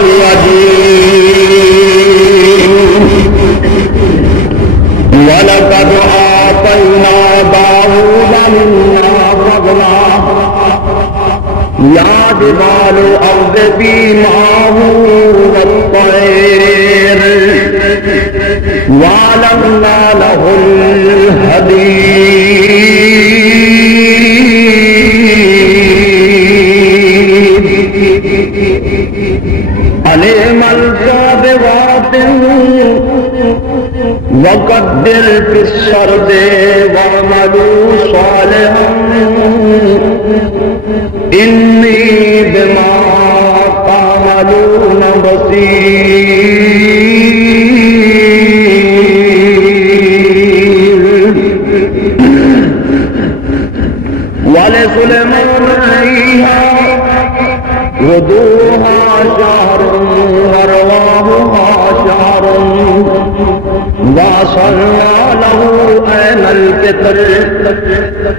الرجيم ولقد آتينا داود منا فضلا يا جبال أوبي معه والطير وعلمنا له الحديد علم الصابغات وقدر في السرد واعملوا صالحا إني بما تعملون بصير ولسليمان عليها غدوها شهر ورواحها شهر وصلنا له عين الفطر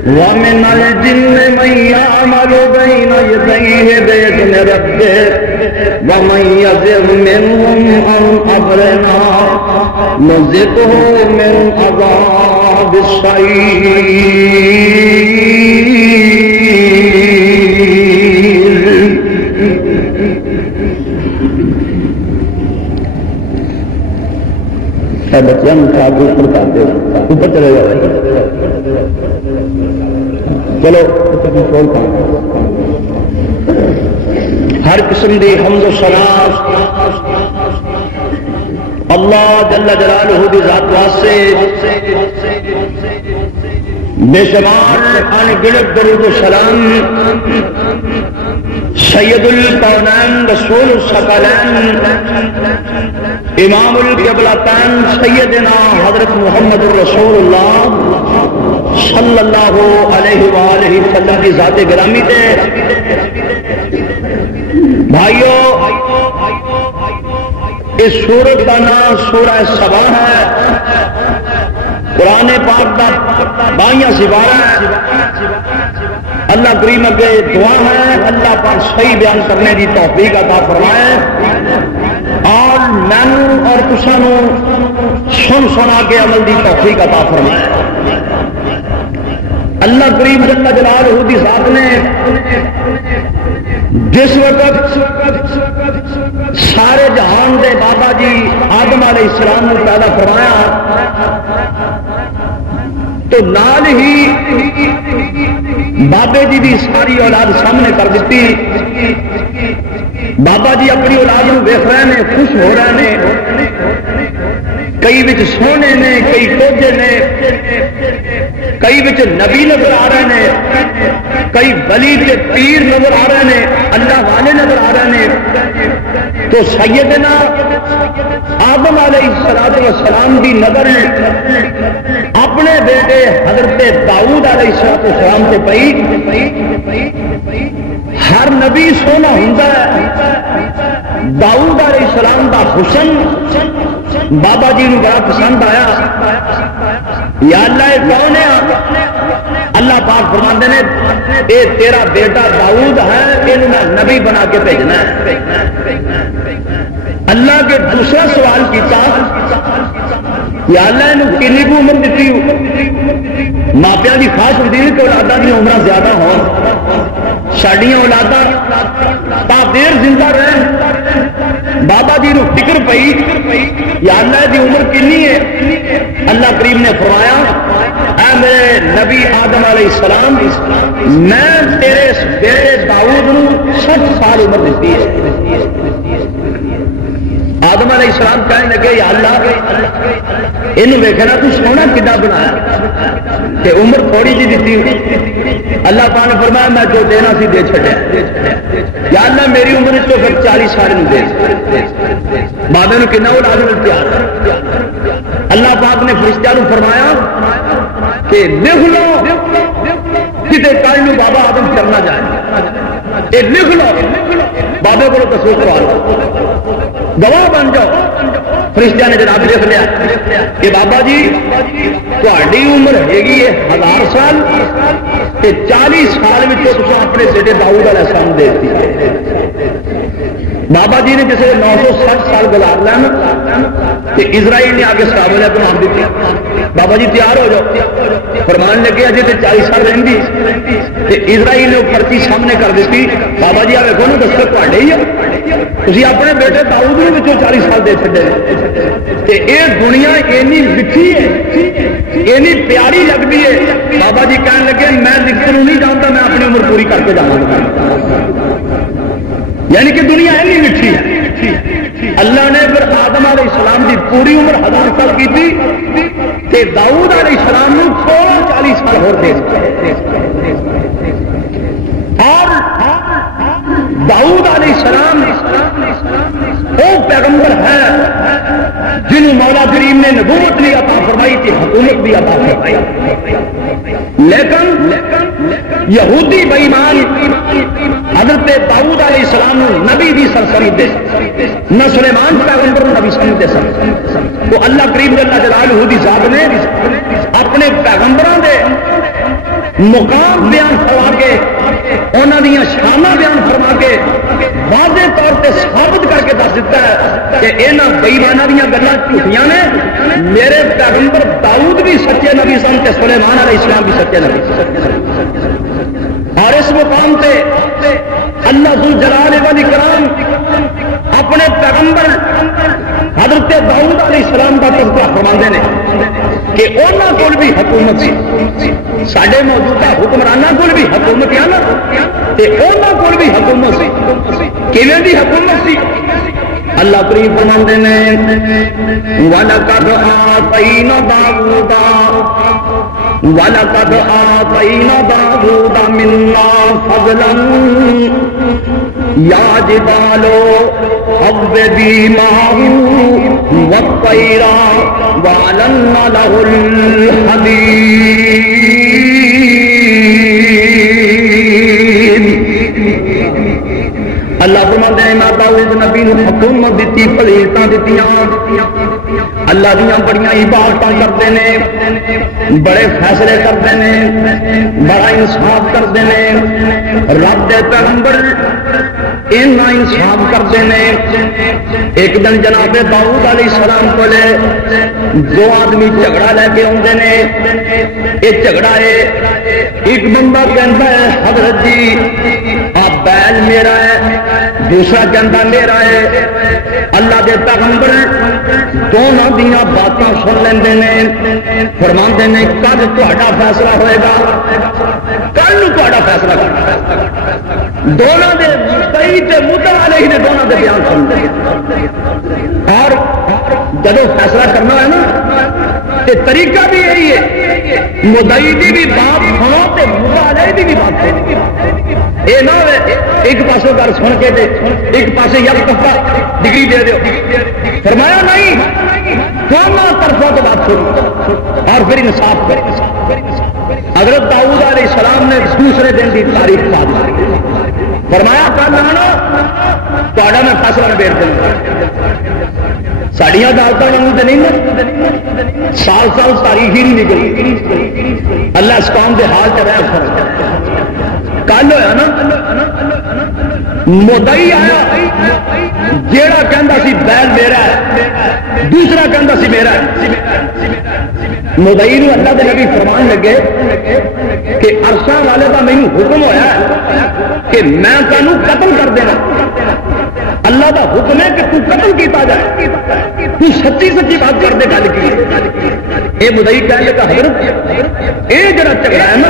ومن الجن من يعمل بين يديه بإذن ربه ومن يزغ منهم عن أمرنا نذقه من عذاب السعير. بچیاں اوپر چلے جاؤ. چلو ہر قسم دی حمد و ثنا اللہ جل جلالہ دی ذات واسطے بے شمار ان گنت درود و سلام سید الکونین رسول الثقلین امام القبلتین سیدنا حضرت محمد الرسول اللہ صلی اللہ علیہ وآلہ وسلم کی ذات گرامی تے بھائیو اس سورت کا نام سورہ سبا ہے. قرآن پاک کا 22 سپارہ ہے. اللہ کریم اگے دعا ہے اللہ پاک صحیح بیان کرنے کی توفیق عطا فرمائے اور مینوں اور تسانوں سن سنا کے عمل کی توفیق عطا فرمائے. اللہ کریم جل جلالہ دی ذات نے جس وقت سارے جہان دے بابا جی آدم علیہ السلام نے پیدا فرمایا تو نال ہی بابے جی دی ساری اولاد سامنے کر دیتی. بابا جی اپنی اولاد کو دیکھ رہے ہیں خوش ہو رہے ہیں. کئی بچ سونے نے کئی کوجے نے کئی بچ نبی نظر آ رہے ہیں کئی ولی کے پیر نظر آ رہے ہیں اللہ والے نظر آ رہے ہیں. تو سیدنا آدم علیہ السلام کی نظر اپنے بیٹے حضرت داؤد علیہ السلام سے پئی. ہر نبی سونا ہوندا ہے. داؤد علیہ السلام کا حسن بابا جی نو بڑا پسند آیا. یا اللہ یہ کون ہے؟ اللہ پاک فرماندے نے اے تیرا بیٹا داؤد ہے اینو میں نبی بنا کے بھیجنا ہے. اللہ کے دوسرا سوال کیتا یا اللہ اینو کتنی کو عمر دیتی؟ ماپیاں دی خواہش ہوتی ہے کہ اولاداں دی عمر زیادہ ہون ساڈیاں اولاداں تا دیر زندہ رہن. بابا جی نو فکر پئی یا اللہ دی عمر کنی ہے؟ اللہ کریم نے فرمایا اے میرے نبی آدم علیہ السلام میں تیرے بیٹے داؤد نو 60 سال عمر دیتی ہے. آدم علیہ السلام کہنے لگے یا اللہ یہ ویکھنا تو سونا کدا بنایا کہ عمر تھوڑی جی دیتی. اللہ تعالیٰ نے فرمایا میں جو دینا سی دے چھڑیا. یا اللہ میری عمر تو پھر 40 سال دے. بابے نے کنا اولاد میں پیار. اللہ پاک نے فرشتہ نو فرمایا کہ لکھ لو کتے کل نو بابا آدم کرنا جائے. یہ لکھ لو بابے کو تصویر کروا لو گواہ بن جاؤ. فرشتہ نے جناب لکھ لیا کہ بابا جی تاری عمر ہے 1000 سال 40 سال میں اپنے اپنے بیٹے داؤد علیہ السلام دے دی۔ بابا جی نے جسے 960 سال گزار لینا تو اسرائیل نے آگے صحابہ علیہ نام دیتی، بابا جی تیار ہو جاؤ، فرمان لگے اجے تو 40 سال رہی، اسرائیل نے پرچی سامنے کر دیتی، بابا جی آ ویکو نا دستخط تے ہی ہے، تھی اپنے بیٹے داؤد نے 40 سال دے چڑے، یہ دنیا اینی میٹھی ہے، اینی پیاری لگتی ہے، بابا جی کہنے لگے میں ذکر نہیں جانتا، میں اپنی عمر پوری کر کے جانا، یعنی کہ دنیا اینی میٹھی ہے۔ اللہ نے پھر آدم علیہ السلام کی پوری عمر 1000 سال کی تھی، داؤد علیہ السلام نے 16-40 سال ہو دے، اور داؤد علیہ السلام وہ پیغمبر ہے جنہوں مولا کریم نے نبوت بھی عطا فرمائی تھی، حکومت بھی عطا فرمائی، لیکن یہودی بے ایمان حضرت داؤد علیہ السلام نبی بھی سرسری دے نہ سلیمان پیغمبر نبی سمجھتے سن، تو اللہ کریم جل جلالہ دی ذات نے اپنے پیغمبروں دے مقام بیان فرما کے انہوں دیا شانہ بیان فرما کے واضح طور پہ ثابت کر کے دس دیتا ہے کہ یہاں بےمانہ دیا گلاں جھوٹیاں نے، میرے پیغمبر داؤد بھی سچے نبی سن تے سلیمان علیہ السلام بھی سچے نبی سن، اور اس مقام پہ اللہ ذو جلال والاکرام اپنے پیغمبر حضرت داؤد علیہ السلام کا تذکرہ فرماتے ہیں کہ انہوں کو بھی حکومت سی، سارے موجودہ حکمرانوں کو بھی حکومت ہے نا، انہوں کو بھی حکومت سی، کیویں دی حکومت سی؟ اللہ کریم فرماتے ہیں وَلَقَدْ آتَيْنَا دَاوُودَ مِنَّا فَضْلًا يَا جِبَالُ أَوِّبِي مَعَهُ وَالطَّيْرَ وَأَلَنَّا لَهُ الْحَدِيدَ۔ اللہ فرماتے ہیں میں داؤد نبی نے حکومت دیتی، فضیلتاں دتیاں، اللہ دیاں بڑیاں عبادتاں کرتے ہیں، بڑے فیصلے کرتے ہیں، بڑا انصاف کرتے ہیں، رب دے پیغمبر اینا انصاف کرتے ہیں۔ ایک دن جناب داؤد علیہ السلام کو دو آدمی جھگڑا لے کے آتے ہیں، یہ جھگڑا ہے، ایک بندہ کہتا ہے حضرت جی آپ بیل میرا ہے، دوسرا کہتا میرا ہے۔ اللہ دے پیغمبر دونوں دیا باتاں سن لیندے نے، فرماندے نے کل تہاڈا فیصلہ ہوئے گا، کل تہاڈا فیصلہ کرنا، دونوں دے مدعی تے مدعا علیہ نے دونوں دے بیان سن، اور جدو فیصلہ کرنا ہے نا تے طریقہ بھی یہی ہے، مدعی دی بھی بات سنو تے مدعا علیہ دی بھی بات سنو، یہ نہ ایک پاسوں گل سن کے دے ایک پاسے یک پکا ڈگری دے دیو، فرمایا نہیں، دونوں طرفوں کو بات سنو اور پھر انصاف کرو۔ حضرت داؤد علیہ السلام نے دوسرے دن کی تاریخ پا دی، فرمایا کل آنا تھوڑا میں فیصلہ نبیڑ دوں، ساڑیاں عدالتوں والی تو نہیں، سال سال تاریخ ہی نہیں نکلی، اللہ اس قوم کے حال چ رہا کل ہوا نا مدعی آیا جیڑا کہندا سی بیل میرا ہے، دوسرا کہندا سی میرا ہے، مدعی نو اللہ دے نبی فرمان لگے کہ عرصہ والے کا مینوں حکم ہویا ہے کہ میں تینوں قتل کر دینا، اللہ دا حکم ہے کہ تو قتل کیتا جائے، تو سچی سچی بات کر دے گل کی۔ یہ مدعی کہنے لگا حضرت یہ جڑا جھگڑا ہے نا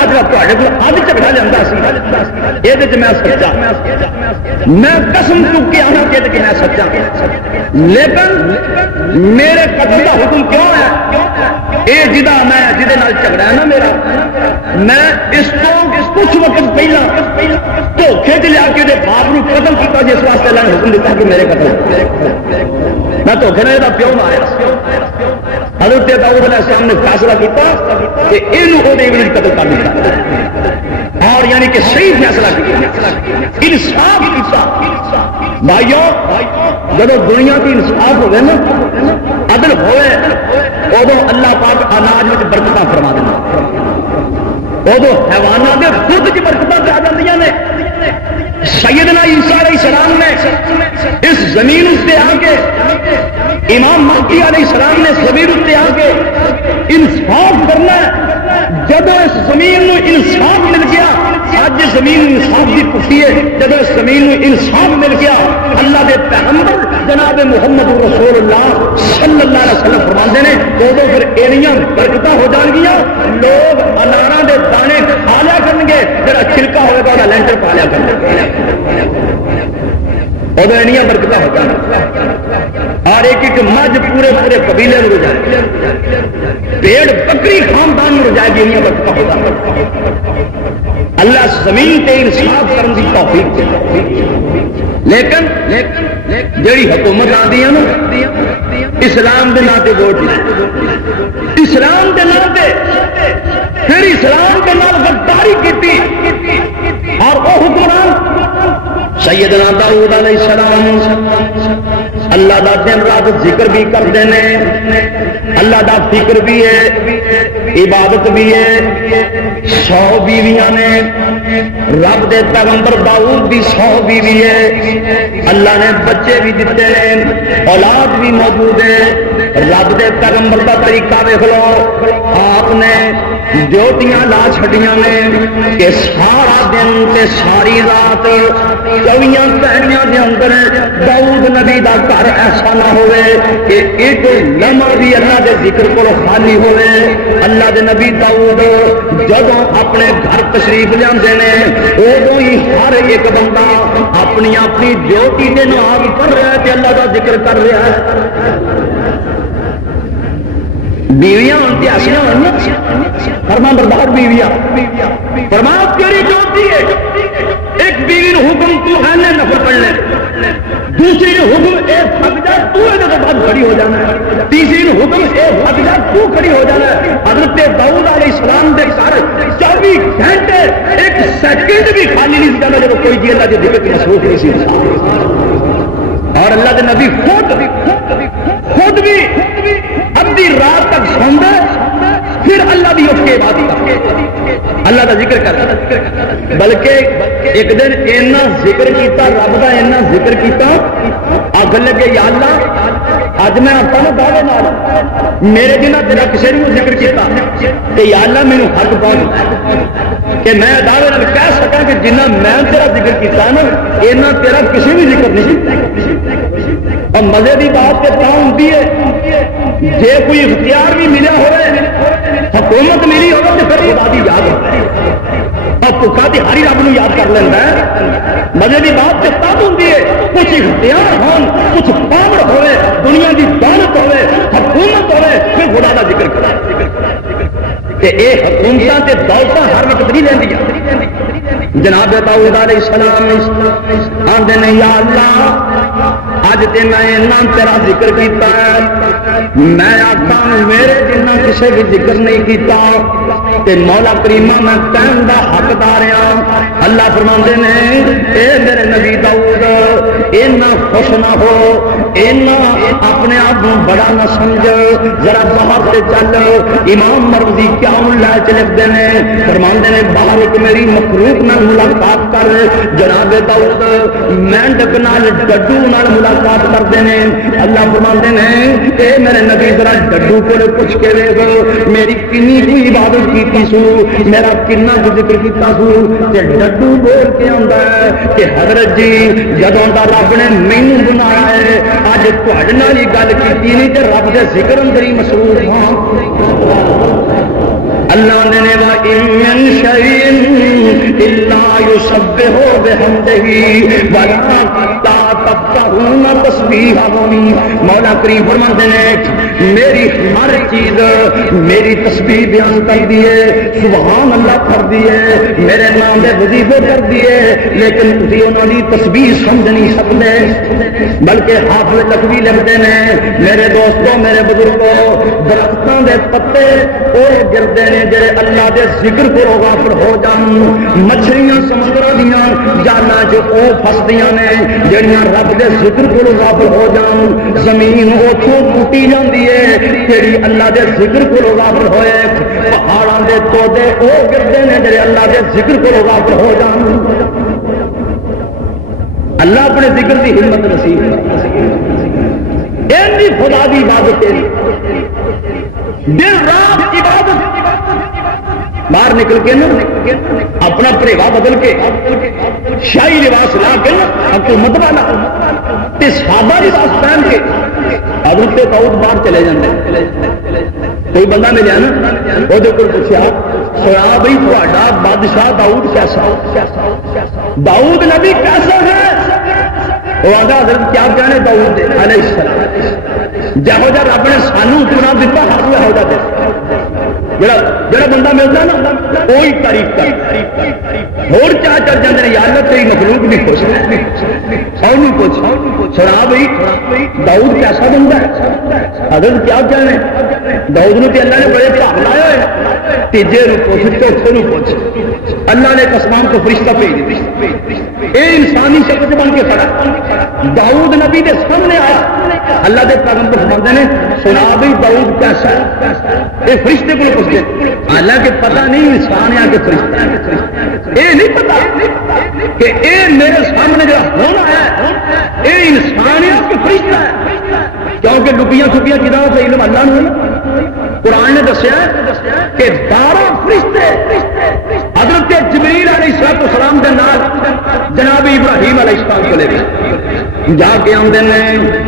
اج تواڈے کول اج جھگڑا جاندا سی، یہ میں سچا، میں قسم چک کے آنا کہ میں سچا، لیکن میرے قتل کا حکم کیوں ہے؟ یہ جدا میں جہدے نال جھگڑا ہے نا میرا، میں اس کو کچھ وقت پہلا دھوکھے چ لیا کے باپ کو قتل کیا، جس واسطے اللہ نے حکم دیتا کہ میرے قتل، میں دھوکھے نے یہ پیو ماریا۔ حضرت داؤد علیہ السلام نے فیصلہ کیا کہ یہ قتل کر دیا، اور یعنی کہ صحیح فیصلہ کیا، انصاف کیا۔ بھائیو جب دنیا کی انصاف ہوئے نا عدل ہوئے ادو اللہ پاک اناج میں برکت فرما دینا، ادو حیوانات کے دودھ کی برکت آ جاتی زمین اتنے آ کے امام مہدی علیہ السلام نے زمین اتنے آ کے انصاف کرنا جب اس زمین میں انصاف مل گیا اج زمین انصاف کی خوشی ہے جب اس زمین میں انصاف مل گیا اللہ کے پیغمبر جناب محمد رسول اللہ صلی اللہ علیہ وسلم فرماتے ہیں ادو پھر ایڑیاں برکت ہو جان گیا لوگ اناراں دے دانے کھا لیا کریں گے جڑا چھلکا ہوئے گا وہ لینٹر پا لیا کریں گے ادو ایڑیاں برکت ہو جان اور ایک ایک مجھ پورے پورے قبیلے میں رجائے پیڑ بکری خاندان میں رجائے گی ایڑیاں برکت ہو جان اللہ زمین تے انصاف کرنے کی توفیق دے لیکن جیڑی حکومت آتی ہے نا اسلام کے نام سے ووٹ لے اسلام کے نام سے پھر اسلام کے نام غداری کی اور وہ حکمران سیدنا داؤد علیہ السلام اللہ دا دن رات ذکر بھی کرتے ہیں اللہ دا فکر بھی ہے عبادت بھی ہے 100 بیویاں نے رب دے پیغمبر داؤد بھی 100 بیوی ہے اللہ نے بچے بھی دیتے ہیں اولاد بھی موجود ہے رب دے پیغمبر کا طریقہ دیکھ لو آپ نے ڈیوٹیاں لا چھڑیاں نے کہ سارا دن تے ساری رات 24 پہنیاں دے اندر داؤد نبی دا گھر ایسا نہ ہوئے کہ ایک لمحہ بھی اللہ دے ذکر کو خالی ہوئے اللہ دے نبی داؤد جدوں اپنے گھر تشریف لیاندے نے ادوں ہی ہر ایک بندہ اپنی اپنی ڈیوٹی دے نماز پڑھ رہا ہے تے اللہ دا ذکر کر رہا ہے بیویاں ہوتی ایسا فرما بردار بیویاں فرما تیری ڈیوٹی ہے ایک بیوی نے حکم تو ہے نے نفل پڑھنے دوسری نے حکم اے تھک جا تو اے بعد کھڑی ہو جانا ہے تیسری نے حکم اے تھک جا تو کھڑی ہو جانا ہے حضرت داؤد علیہ السلام دے گھر 24 گھنٹے ایک سیکنڈ بھی خالی نہیں جانا جب کوئی جی اللہ کے ذکر کی مصروف نہیں سی اور اللہ کے نبی خود بھی ادھی رات تک سوندا پھر اللہ بھی اٹھ کے عبادت اللہ کا ذکر کر بلکہ ایک دن اینا ذکر کیتا رب کا اینا ذکر کیتا آگ لگے یا اللہ اج میں آپ کو دعوے نال میرے جنہ تیرا کسی نے ذکر کیتا کہ یا اللہ میرے حق پہنچ کہ میں دعوے نال کہہ سکا کہ جنہ میں تیرا ذکر کیتا نا اینا تیرا کسی بھی ذکر نہیں اور مزے کی بات کے تا ہوتی ہے جے کوئی اختیار بھی ملیا ہوئے حکومت ملی ہو تو پھر خدا دی یاد ہوتا ہے اور بھوکا دہاڑی رب نو یاد کر لینا ہے مزے کی بات سے تب ہوتی ہے کچھ اختیار ہون کچھ پاور ہوئے دنیا کی دولت ہوئے حکومت ہوئے پھر خدا کا ذکر کرے کہ یہ حکومت سے دولت ہر وقت نہیں لینی جناب داؤد علیہ السلام آندے نے یا اللہ اج تے میں تیرا ذکر کیتا ہے میں آتا میرے جنہ کسی بھی ذکر نہیں کیتا تے مولا کریمہ میں کہن دا حقدار ہاں اللہ فرماندے نے اے میرے نبی داؤد اینا خوش نہ ہو اینا اپنے آپ کو بڑا نہ سمجھ ذرا باہر سے چل امام مروزی کیا اللہ چ لکھتے ہیں فرماندے نے باہر ایک میری مخلوق نال ملاقات کر جناب داؤد مینڈک نال ڈڈو نال ملاقات کرتے ہیں اللہ فرماندے نے اے میرے نبی ذرا ڈڈو کو پوچھ کے دیکھ میری کنی کوئی عبادت کی سو میرا کنا کو ذکر کیتا سو تے ڈڈو بول کے آندا ہے کہ حضرت جی جدوں دا رب نے مینوں بنایا ہے اج تہاڈے نال ہی گل کیتی نہیں تے رب دے ذکر اندر ہی مصروف ہاں اللہ نے وَإِن مِّن شَيْءٍ إِلَّا يُسَبِّحُ بِحَمْدِهِ وَلَكِن لَّا تَفْقَهُونَ تَسْبِيحَهُمْ مولا کریم فرماتے ہیں میری ہر چیز میری تسبیح بیان کر دیے سبحان اللہ کر دیے میرے نام دے وظیفے کر دیے لیکن تسی انہاں دی تسبیح سمجھ نہیں سکتے بلکہ حافظ لکھوی لکھتے ہیں میرے دوستوں میرے بزرگوں درختوں دے پتے وہ گردے نے جڑے اللہ دے ذکر کو غافل ہو جان مچھلیاں سمندر دیاں جانا جو او فسدیاں نے جڑیاں رب دے ذکر کو غافل ہو جان زمین اوتھوں ٹوٹی جاندی ہے جڑی اللہ دے ذکر کو غافل ہوئے پہاڑاں دے پودے او گردے نے جڑے اللہ دے ذکر کو غافل ہو جان اللہ اپنے ذکر کی ہمت نصیب ایسی خدا کی عبادت دن رات عبادت باہر نکل کے نا اپنا پریوا بدل کے شاہی لباس لا کے حکومت والا صحابہ لباس پہن کے حضرت داؤد باہر چلے جاتے کوئی بندہ ملیا نا وہ پوچھا سنا بھائی تھوڑا بادشاہ داؤد کیسا داؤد نبی کیسا ہے وہ آدھا حضرت کیا کہنے داؤد علیہ السلام جہو جہ رب نے سانو چنا دیتا ہر یہو جہ دے جڑا بندہ ملتا نا وہی تعریف کر اور چاہ چڑھ جاتے ہیں یار تیری مخلوق بھی خوش ہے سب پوچھ سنا بھائی داؤد کیسا بندہ ہے حضرت کیا کہنے داؤد نے اللہ نے بڑے بھاگ لائے ہوئے تیجے نو پوچھ چوتھے نو پوچھ اللہ نے آسمان کو فرشتہ بھیج دیا یہ انسانی شکل بن کے کھڑا داؤد نبی کے سامنے آیا اللہ کے پیغمبر فرماتے ہیں سنا بھائی داؤد کیسا ہے یہ فرشتے کو پوچھتے حالانکہ پتہ نہیں انسان ہے کہ فرشتہ ہے یہ نہیں پتا کہ یہ میرے سامنے جو ہونا ہے یہ انسان ہے کہ فرشتہ ہے کیونکہ لکیاں چھپیاں کتابوں سے علم اللہ نے قرآن نے دسیا کہ 12 فرشتے حضرت جبریل علیہ السلام کے نال جناب ابراہیم علیہ السلام کو لے گئے جا کے آمدے نے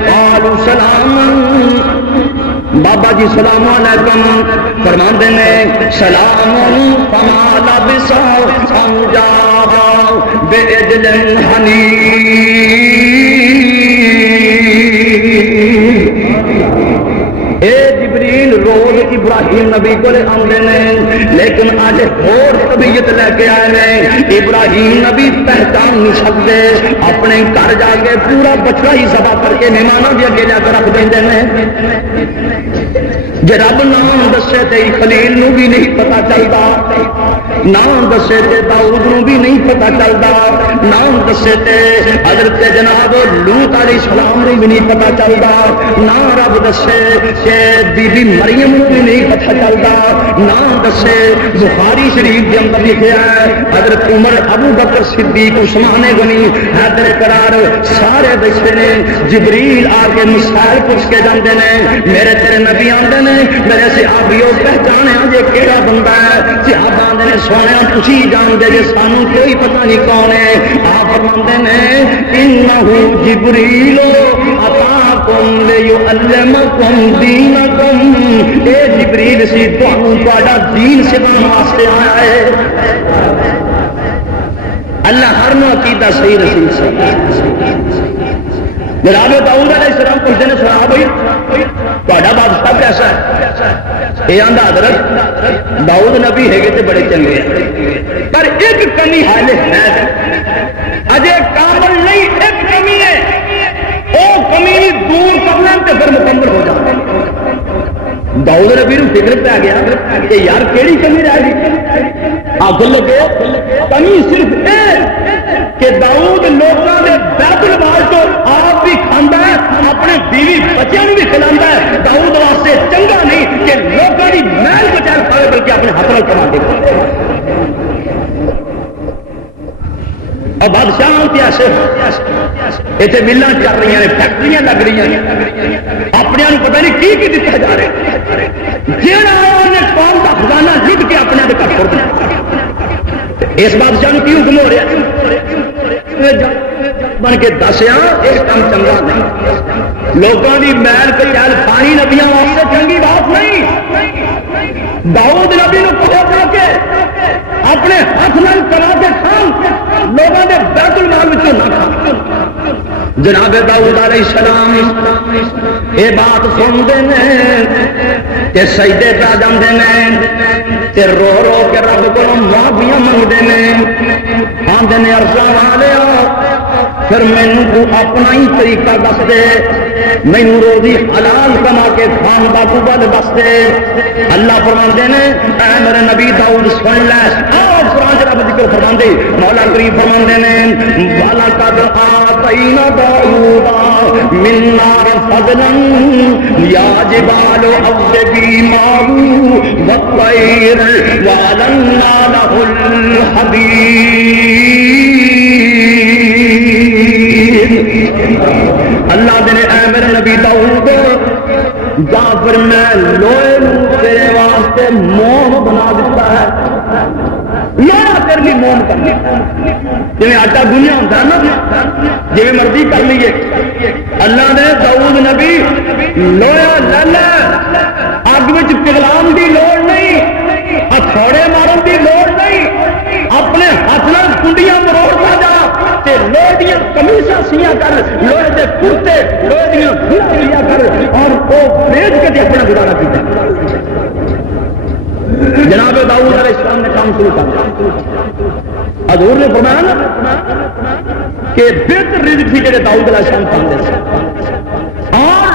قالوا سلام بابا جی سلام علیکم فرماندے نے سلام فما لبث ان جاء بعجل حنیف اے جبریل روز ابراہیم نبی کو لے آمدے نے لیکن آج اور طبیعت لے کے آئے نے ابراہیم نبی پہچان نہیں سکتے اپنے گھر جا کے پورا بچڑا ہی ذبح کر کے مہمانوں کے اگے جا کے رکھ دیں جے رب نام دسے تے خلیل نو بھی نہیں پتا چلتا نام دسے تے داؤد نو بھی نہیں پتا چلتا نام دسے تے حضرت جناب لوط علیہ السلام نو بھی نہیں پتا چلتا نام رب دسے کہ بی بی مریم نو بھی نہیں پتا چلتا نام دسے بخاری شریف کے اندر لکھا ہے حضرت عمر ابو بکر صدیق عثمان غنی حیدر قرار سارے بیٹھے نے جبریل آ کے مسائل پوچھ کے جاندے نے میرے تیرے نبی آندے نے میرے صحابیوں پہچانے جے کیڑا بندہ ہے صحابہ آندے نے سونے تسی جان دے جے سانو کوئی پتہ نہیں کون ہے آپ فرماندے نے انہ جبریل اتاکم لیعلمکم دینکم اے جبریل سی تانوں تہاڈا دین سکھاؤن واسطے آیا ہے اللہ ہر نو عقیدہ صحیح رسول سے جناب داؤد علیہ السلام پوچھتے ہیں سنا بھائی تہاڈا بادشاہ کیسا ہے یہ آندا حضرت داؤد نبی ہے تو بڑے چنگے ہیں پر ایک کمی حال ہے اجے کامل نہیں ایک کمی ہے وہ کمی دور کرنا تو پھر مکمل ہو جاتا داؤد نبی نو فکر پہ گیا کہ یار کیڑی کمی رہ گئی آگ لگے کمی صرف کہ داؤد لوگوں کے بیت المال تو آپ بھی کھانا ہے اپنے بیوی بچوں بھی کھلانا ہے داؤد واسطے چنگا نہیں کہ لوگوں کی محل بچائے کھاوے بلکہ اپنے ہاتھ میں کما کے کھاوے اور بادشاہ ایسے اتنے ملیں چل رہی ہیں فیکٹریاں لگ رہی ہیں اپنے پتہ نہیں کی دتا جا رہا جہاں قوم کا خزانہ لٹ کے اپنے گھر چھوڑ دیا اس بادشاہ کی حکم ہو رہا بن کے دسیا اس کام چنگا نہیں لوگوں کی محل پچھل پانی نبیاں واسطے چنگی بات نہیں داؤد نبی نو کہو کر کے اپنے ہاتھ نال کرا کے کھان لوگوں نے بیت المال نہ کھان جناب داؤد علیہ السلام یہ بات سنتے ہیں کہ سجدے پہ جاندے ہیں تے رو رو کے رب کو معافیاں منگتے ہیں آندے نے عرصہ والے پھر مینوں تو اپنا ہی طریقہ دس دے مینوں روزی حلال کما کے کھان دا تو بل دس دے اللہ فرماندے نے اے میرے نبی داؤد سن لے آؤ قرآن چ رب ذکر فرماندے مولا کریم فرماندے نے والا قد آتینا داؤد منا فضلا یا جبال اوبی معه والطير وعلنا له الحديد یا پھر میں لوہے تیرے واسطے موم بنا دیتا ہے، لوہا تیرے لیے موم کر دیتا ہے، جی آٹا گنیا ہوتا ہے نا جی مرضی کر لیے۔ اللہ نے داؤد نبی لوہا لالا اگ وچ پگلان دی لوڑ نہیں، ہتھوڑے مارن دی لوڑ نہیں، اپنے ہاتھ نال کنڈیاں مروڑتا جا تے لوہے دیا کمیساں سیاں کر، لوہے دے کرتے لوہے دیا لیا کر اور وہ بیچ کے اپنا گزارا کیتا۔ جناب داؤد علیہ السلام نے کام شروع کر دیا۔ حضور نے فرمایا نا کہ بہتر رزق تھی جڑے داؤد علیہ السلام پاندے سے، اور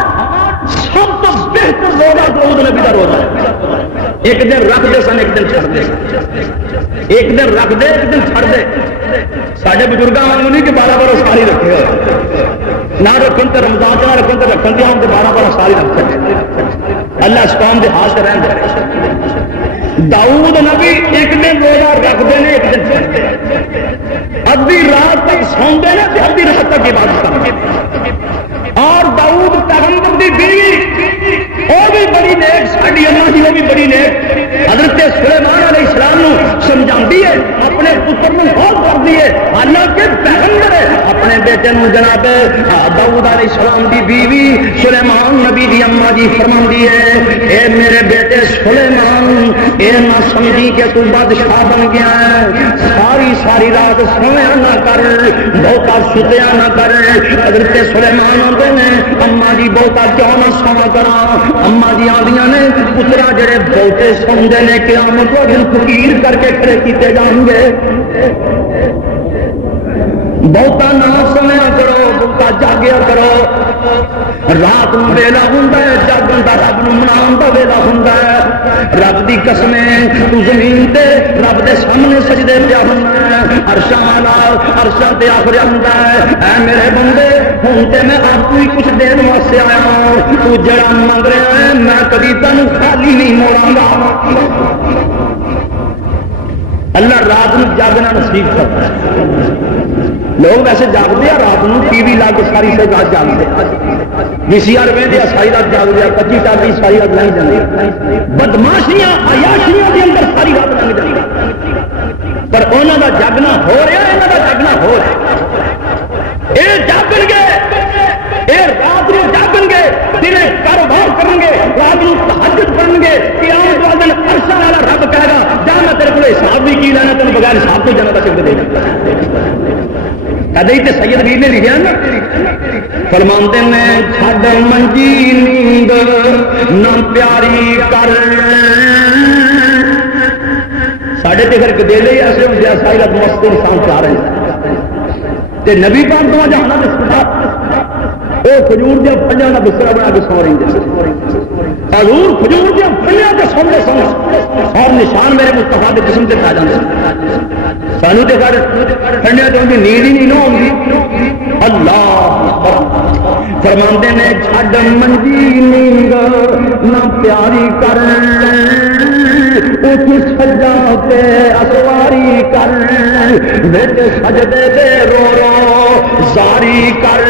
سب تو بہتر روزہ داؤد نبی کا روزہ ہے۔ ایک دن رکھ دے سن، ایک دن چھڑ دے، ایک دن رکھ دے ایک دن چھڑ دے۔ سارے بزرگوں واگ نہیں کہ 12 برس ساری رکھے ہوئے، نہ رکھن تو رمضان نہ رکھن تو رکھن دیا ہوں 12 برس ساری رکھ سکے۔ اللہ اس قوم کے ہاتھ رہن دے۔ داؤد نبی ایک دن روزہ رکھتے ہیں، ایک دن چھڑتے ہیں، ادھی رات تک سوندے ہیں تے ادھی رات تک عبادت کرتے ہیں۔ اور داؤد پیغمبر دی بیوی وہ بھی بڑی نیک، ساری اماں جی وہ بھی بڑی نیک، حضرت سلیمان علیہ السلام نو سمجھاندی ہے، اپنے پتر نو خوف کردی ہے، حالانکہ پیغمبر ہے، اپنے بیٹے نو جناب داؤد علیہ السلام دی بیوی سلیمان نبی دی اماں جی فرماندی ہے، اے میرے بیٹے سلیمان، اے نہ سمجھی کہ تو بادشاہ بن گیا ہے، ساری ساری رات سویا نہ کر، بہتا ستیا نہ کر۔ حضرت سلیمان آتے نے اماں جی بہتا کیوں نہ سوا کرا، اماں جی آدیاں نے پترا جڑے بہتے سوندے نے قیامت کو دن فقیر کر کے کھڑے کیتے جان گے، بہتا نہ سویا کرو، بہتا جاگیا کرو۔ رات نو ویلا ہوندا ہے، جاگن دا رب نو مناون دا ویلا ہوندا ہے۔ رب دی قسمیں تو زمین تے رب دے سامنے سجدے پیا ہوندا ہے، عرشاں والا عرشاں تے آخر ہوندا ہے، اے میرے بندے ہن تے میں آپ کو ہی کچھ دین واسطے آیا ہوں، تو جڑا منگ رہا ہے میں کبھی تینوں خالی نہیں موڑاں گا۔ اللہ رات نو جاگنا نصیب کرتا ہے۔ لوگ ویسے جاگتے ہیں رات نو، ٹی وی لا کے ساری سے رات جاگتے وی سی آر وے ساری رات جاگتے ہیں، 25 ٹالی ساری رات لنگ جاتی، بدماشیاں عیاشیاں کے اندر ساری رات لنگ جاتی، پر انہوں کا جاگنا ہو رہا ہے، انہوں کا جاگنا ہو رہا ہے۔ یہ جاگن گے، یہ رات کو جاگن گے، دن کاروبار کریں گے، رات کو تہجد کریں گے، قیامت والے دن عرشاں والا رب کہے گا جا میں تیرے کو حساب بھی کی لینا، تین بغیر حساب تو جانا کا چک دے گا۔ کدی تے سید ویر نے لکھا نا، فرماندے نے چھڈ منجی نیند نہ پیاری کر، ساڈے تے پھر گدیلے ہی ایسے ہوتے ہیں ساری رات مست انسان چاہ رہے ہیں، تے نبی پاک تو جہاں وہ کھجور دیا پنجاں کا بستر بنا کے سو رہے ہیں، حضور کھجور دیا پنجاں کے سوندے سن، اور نشان میرے مصطفیٰ کے جسم سے پا جاتے سانو تو گھر ٹھنڈیا تو نیند ہی نہیں نہ ہوگی۔ اللہ فرماندے نے چھڈ منجی نیند نہ پیاری کر، اٹھ سجا تے اسواری کر، بچ سجدے دے رو رو زاری کر،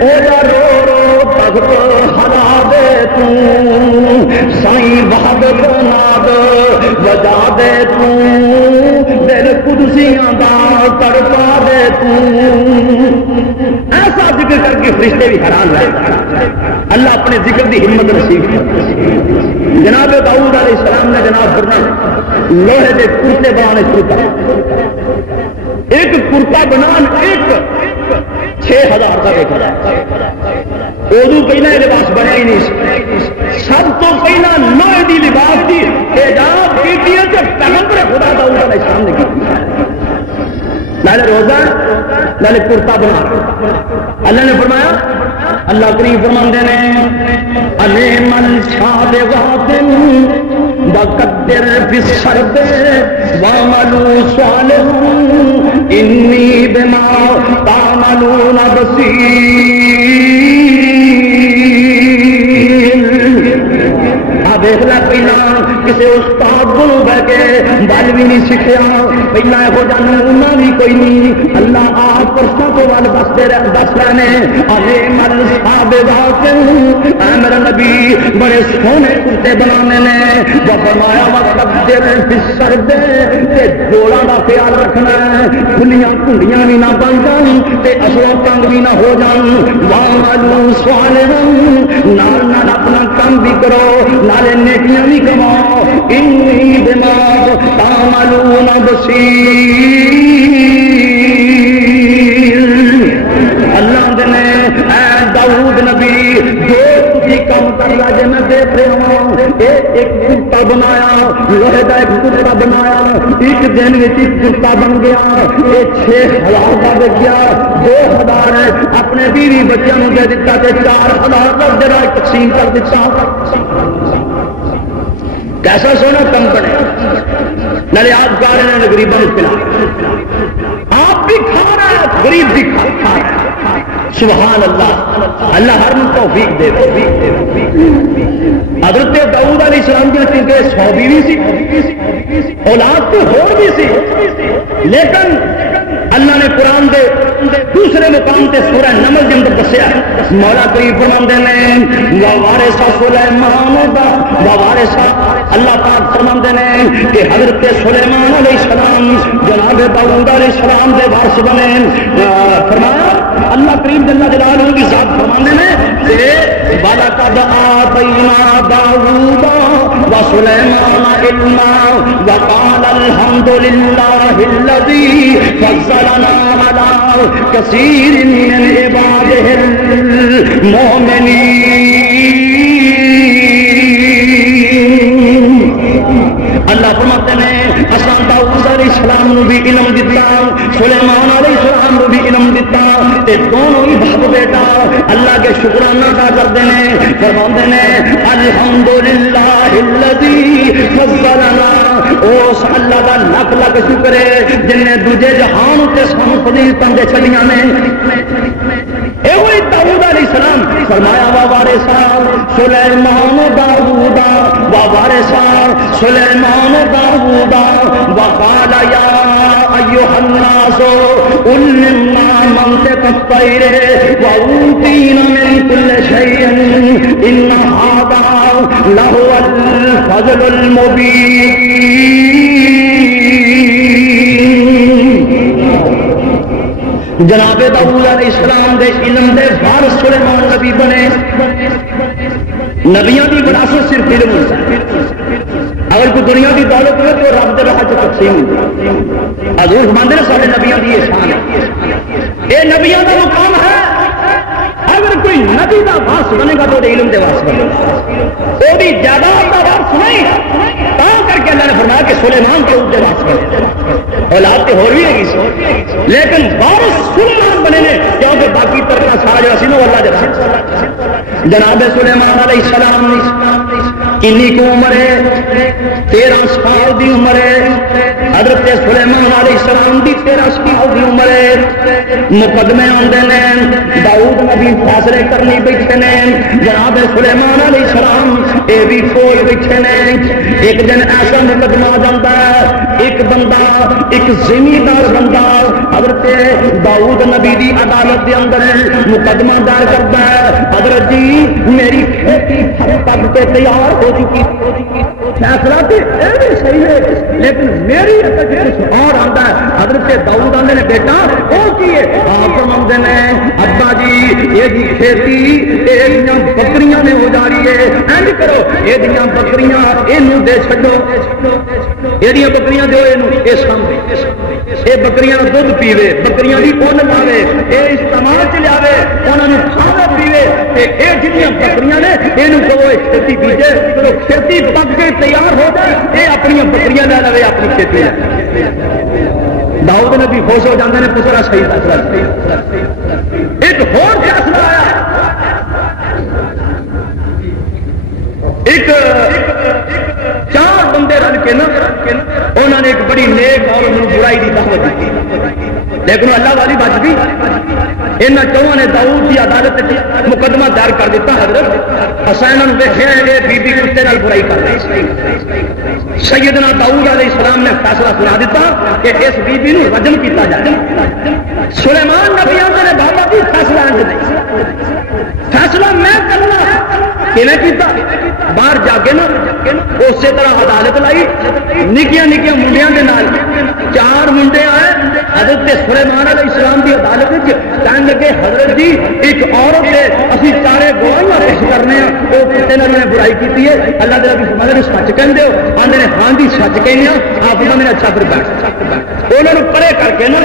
او جا رو رو تخت ہلا دے تو، سائیں وحدت ناد وجا دے تو، دل قدسیاں دا تڑپا دے تو۔ ایسا ذکر کر کے فرشتے بھی حیران رہے، اللہ اپنے ذکر دی ہمت نصیب کرے۔ جناب داؤد علیہ السلام نے جناب فرمایا لوہے دے کرتے بنانے شروع کر، ایک کرتا بنان ایک 6000 کا ایک ادو پہلے لباس بنیا ہی نہیں، سب تو پہلا لوہے دی لباس کی ایجاد کی پیغمبر خدا داؤد علیہ السلام نے کی، لالے روزہ لالے کرتا بنا۔ اللہ نے فرمایا، اللہ کریم فرماندے نے علیم الشابغات وقدر فی السرد وعملوا صالحا انی بما تعملون بصیر۔ دیکھ لا پہلا کسی استاد کو بہ کے بل بھی نہیں سیکھا پہلے یہو جہ نمونہ بھی کوئی نہیں اللہ آپ پرسوں کو ول دس رہے ہیں ارے مل صاحب میرا نبی بڑے سونے کرتے بنانے نے وہ فرمایا وقت سر دے جوڑوں کا خیال رکھنا ہے کھلیاں کنڈیاں بھی نہ بن جان اصلوں تنگ بھی نہ ہو جان وہاں سوال نال اپنا کام بھی کرو نالے نیکیاں بھی کماؤ انی دماغ تعملون بصیر اللہ نے اے داؤد نبی جو تھی کام کر رہا جی میں دیکھ رہا ہوں ایک کتا بنایا لوہے کا ایک کتا بنایا ایک دن ایک کتا بن گیا یہ 6000 کا بچ گیا 2000 اپنے بیوی بچوں دے دیتا 4000 کا جرا تقسیم کر دیتا کیسا سونا کم بنے نالے آپ کھا رہے ہیں غریبوں کو کھلا آپ بھی کھا رہے ہیں غریب بھی کھا رہے ہیں سبحان اللہ اللہ ہر من توفیق دے حضرت داؤد علیہ السلام کی چونکہ 100 بیوی سی اولاد تو اور بھی سی لیکن اللہ نے قرآن دے دوسرے مقام تے سورہ نمل کے اندر دسیا مولا کریم فرماندے نے وارث سلیمان دا وارث اللہ پاک فرماندے نے کہ حضرت سلیمان علیہ السلام جناب داؤد علیہ السلام دے وارث بنے فرمایا اللہ کریم جل جلالہ کی ذات فرماندے نے کہ وَلَقَدْ آتَيْنَا دَاوُودَ وَسُلَيْمَانَ عِلْمًا وَقَالَ الْحَمْدُ لِلَّهِ الَّذِي فَضَّلَنَا عَلَى كَثِيرٍ مِّنْ عِبَادِهِ الْمُؤْمِنِينَ اللہ فرماتے ہیں اساں داؤد علیہ السلام نو بھی علم دیتا سلیمان علیہ السلام نو بھی علم دیتا تے دونوں ہی باپ بیٹا اللہ کے شکرانہ ادا کرتے ہیں فرماتے ہیں الحمدللہ الذی فضلنا اس اللہ کا لکھ لکھ شکر ہے جن نے دوجے جہان تے سانو فضیلتاں دے چھڑیاں نے اے ہوئی داؤد علیہ السلام فرمایا وا وارثا سلیمان داؤد وا وارثا سلیمان داؤد وقال یا ایها الناس علمنا منطق الطير وأوتينا من كل شيء إن هذا لهو الفضل المبين جناب داؤد علیہ السلام دے علم دے وارث سلیمان نبی بنے نبیوں کی وراثت صرف علم اگر کوئی دنیا کی دولت ہوئے تو رب دے راہ چ تقسیم ہوتی حضور فرماندے نے سارے نبیوں کی یہ شان ہے یہ نبیوں کا مقام ہے اگر کوئی نبی کا وارث بنے گا تو علم دے وارث بنے گا وہ بھی جائیداد کا وارث نہیں کر کے اللہ نے فرمایا کہ سلیمان کے اوپر وارث بنے اولاد تو ہو بھی ہے لیکن وارث سلیمان بنے نے کیونکہ باقی ترکہ سارا جو اسی اللہ جب جناب سلیمان علیہ السلام کنی کو عمر ہے 13 سال دی عمر ہے حضرت سلیمان علیہ السلام دی 13 سال دی عمر ہے مقدمے آندے نے داؤد نبی فیصلے کرنی بیٹھے نے جناب سلیمان علیہ السلام اے بھی کول بیٹھے نے ایک دن ایسا مقدمہ آ جاتا ہے ایک بندہ ایک زمیندار بندہ حضرت داؤد نبی دی عدالت دے اندر مقدمہ دائر کرتا ہے حضرت جی میری کھیتی تب کے تیار ہو چکی فیصلہ تو صحیح ہے لیکن میری کچھ اور آتا ہے حضرت داؤد آدھے نے بیٹا وہ کی ہے آپ فرماتے ہیں ابا جی یہ جی کھیتی یہ بکریاں نے ہو جا رہی ہے اینج کرو یہ بکریاں یہ دے چڈو یہ بکریاں دو یہ سامنے یہ بکریاں دودھ پیوے بکریاں بھی اون لاوے یہ استعمال چ لیا انہوں نے کھاوے پیوے یہ جنیاں بکریاں نے یہ کہو کھیتی بیجے چلو کھیتی پک کے تیار ہو جائے یہ اپنی بکریاں لے لے اپنی کھیتی داؤد نبی خوش ہو جاتے ہیں پترا صحیح فیصلہ ایک اور فیصلہ آیا ایک 4 بندے رل کے نا انہوں نے ایک بڑی نیک اور برائی کی دعوت دی لیکن اللہ والی بچ گئی انہاں چوہاں نے داؤد کی عدالت مقدمہ دائر کر دیتا. حضرت حسین ویکھیا یہ بی بی کتے نال برائی کر رہی. سیدنا داؤد علیہ السلام نے فیصلہ سنا دیتا کہ اس بی بی نو رجم کیتا جائے. سلیمان نبی نے بابا جی فیصلہ فیصلہ میں کرنا کیویں کیتا. باہر جا کے نا اسی طرح عدالت لائی. نکیاں نکیاں منڈیاں دے نال 4 منڈے آئے حضرت سلیمان علیہ السلام کی عدالت کہنے لگے حضرت جی ایک عورت ہے اسی 4 گواہیاں پیش کرنے ہیں وہ کتے نے برائی کی ہے. اللہ تعالیٰ کی سمجھ سچ کہتے ہو آدھے نے ہاں جی سچ کہنے آپ نے اچھا پھر بیٹھ انہوں نے پرے کر کے نا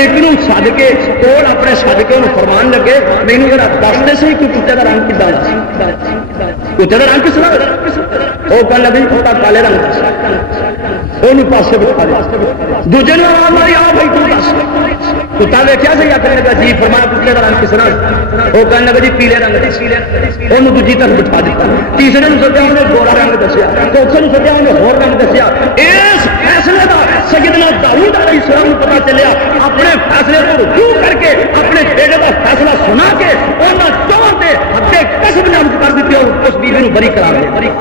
ایک نو سد کے کول اپنے سد کے انہوں فرمان لگے مینو ذرا دستے سی کہ کتے کا رنگ کدا کتے کا رنگ کس طرح وہ کہنے لگے کتا کالے رنگ وہ پاسے بٹھا دیا. دوجے نے آواز ماری آ بھائی تو دس کتا دیکھا سی آخر لگا جی فرمایا کتے کا رنگ کس طرح وہ کہنے لگا جی پیلے رنگ انہوں دوجی طرف بٹھا دیتا. تیسرے نے سوچا انہیں گورا رنگ دسیا چوتھے نے سوچا انہیں ہور رنگ دسیا. اس فیصلے کا سیدنا داؤد علیہ السلام کو پتا چلیا اپنے فیصلے کو رجوع کر کے اپنے بیٹے کا فیصلہ سنا کے انہوں چوہاں سے ہتھے کسب نامت کر دیتے اور اس بیوی کو بری کرا دیا.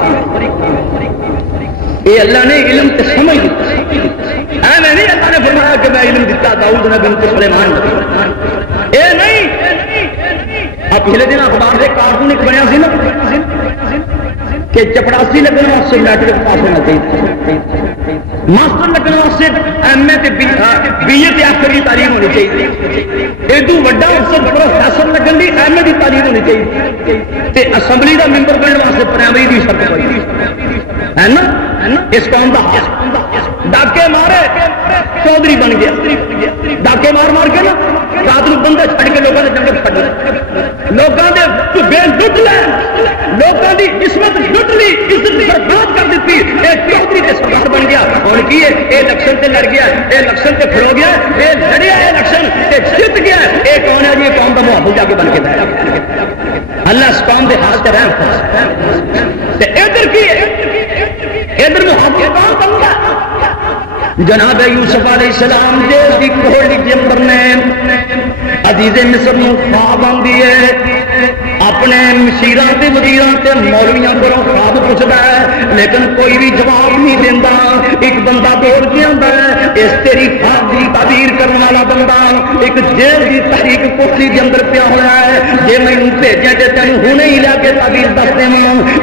یہ اللہ نے علم تے سمجھ دیتا. میں نہیں اللہ نے فرمایا کہ میں علم دیتا داؤد نبی کو سلیمان نبی. اے نہیں آپ پچھلے دن اخبار سے کارٹون ایک بنیا سی نا کہ چپڑاسی لگنے واسطے میٹرک پاس ہونا چاہیے. ماسٹر لگنے واسطے ایم اے بی اے آخر کی تعلیم ہونی چاہیے. ایڈو وڈا افسر پروفیسر لگن کی ایم اے کی تعلیم ہونی چاہیے. اسمبلی کا ممبر بننے واسطے پرائمری کی شرط ہے نا. اس قوم کا ڈاکے مارے چودھری بن گیا. ڈاکے مار مار کے نا رات کو بندے چھڑ کے لوگوں نے جنگل چھڑ لے لوگوں نے بے لٹ لے لوگوں کی عصمت لٹ لی عزت برباد کر دیتی. یہ چودھری کے سردار بن گیا. اور کی یہ الیکشن سے لڑ گیا یہ الیکشن سے کھلو گیا یہ لڑیا الیکشن جیت گیا. یہ کون ہے جی یہ قوم کا محافظ جا کے بن کے بیٹھا. اللہ اس قوم کے ہاتھ سے رحم ادھر کی ادھر محافظ کون بن گیا. جناب یوسف علیہ السلام جیل کی کوہلی کے اندر نے عزیز مصر میں خواب آندی ہے اپنے مشیراں تے وزیراں تے مولویاں کو خواب پوچھتا ہے لیکن کوئی بھی جواب نہیں دینا. ایک بندہ بول کے آتا ہے اس تیری خواب کی تعبیر کرنے والا بندہ ایک جیل کی تحریک کوٹھی کے اندر پیا ہوا ہے. جی میں بھیجا تے تین ہوں ہی لے کے تعبیر دس دے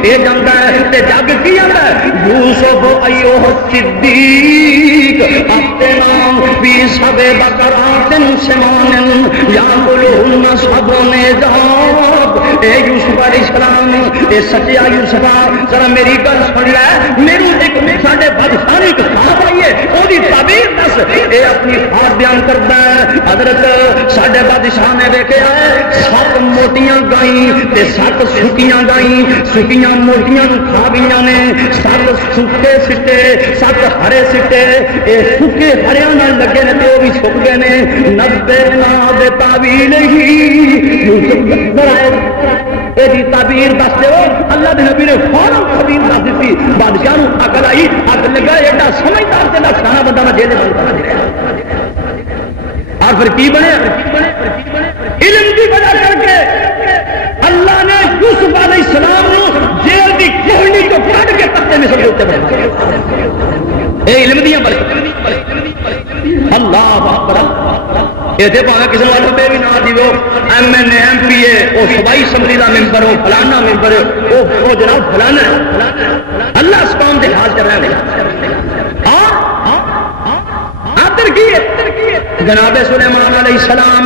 یہ جانتا ہے تے جگ کی آتا ہے یوسف ایوہ صدیق اپنے نام بھی سب بکرات سمان یا بلہن سب نے جاب. اے یوسف علیہ السلام اے سچیا یوسف ذرا میری گل سن لے میری ایک ساڈے بادشاہ ایک خواب آئی ہے وہی تعبیر دس. اے اپنی خواب بیان کرتا ہے حضرت ساڈے بادشاہ نے ویکھیا ہے 7 موٹیاں گائیں تے 7 سکیاں گائیں سکیاں موٹیاں کھا گئیاں نے 7 سکے سٹے 7 ہرے سٹے اے سکے ہریاں نال لگے نے تے وہ بھی سک گئے نے 90 نام دے تعویل ہی یوسف یہ تعبیر دس دو. اللہ کے نبی نے فوراً تعبیر دس دیتی. بادشاہ کو عقل آئی اگ لگا ایڈا سمجھدار سے سارا بندہ میں جیل اور پھر کی بنے علم کی وجہ کر کے اللہ نے یوسف علیہ السلام کو جیل کی کوہنی کو کاٹ کے تختے میں سب ہوتے بنا یہ علم دیا اللہ اکبر. یہ پہ کسی والوں پہ بھی نہ دیو M N A M P A وہ صوبائی اسمبلی کا ممبر ہو فلانا ممبر وہ جناب فلانا اللہ اس قوم کے حال چل رہا ہے. آدر کی جناب سلیمان علیہ السلام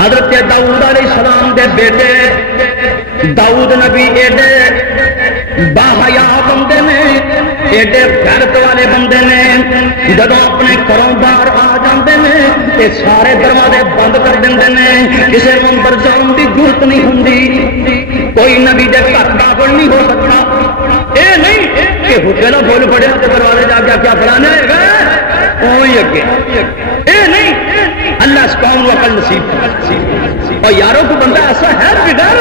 حضرت داؤد علیہ السلام دے بیٹے داؤد نبی ایڈے باحیا بندے نے ایڈے غیرت والے بندے نے جب اپنے گھروں باہر آ جاندے نے تے سارے دروازے بند کر دیندے نے کسی کو اندر جان کی ضرورت نہیں ہوندی. کوئی نبی دے گھر داخل نہیں ہو سکتا. اے نہیں کہ حجے نہ بول پڑے تو دروازے جا کے کیا فلانا ہے وہی اگے. اے نہیں اللہ اس قوم کو عقل نصیب. اور یاروں کو بندہ ایسا ہے بغیر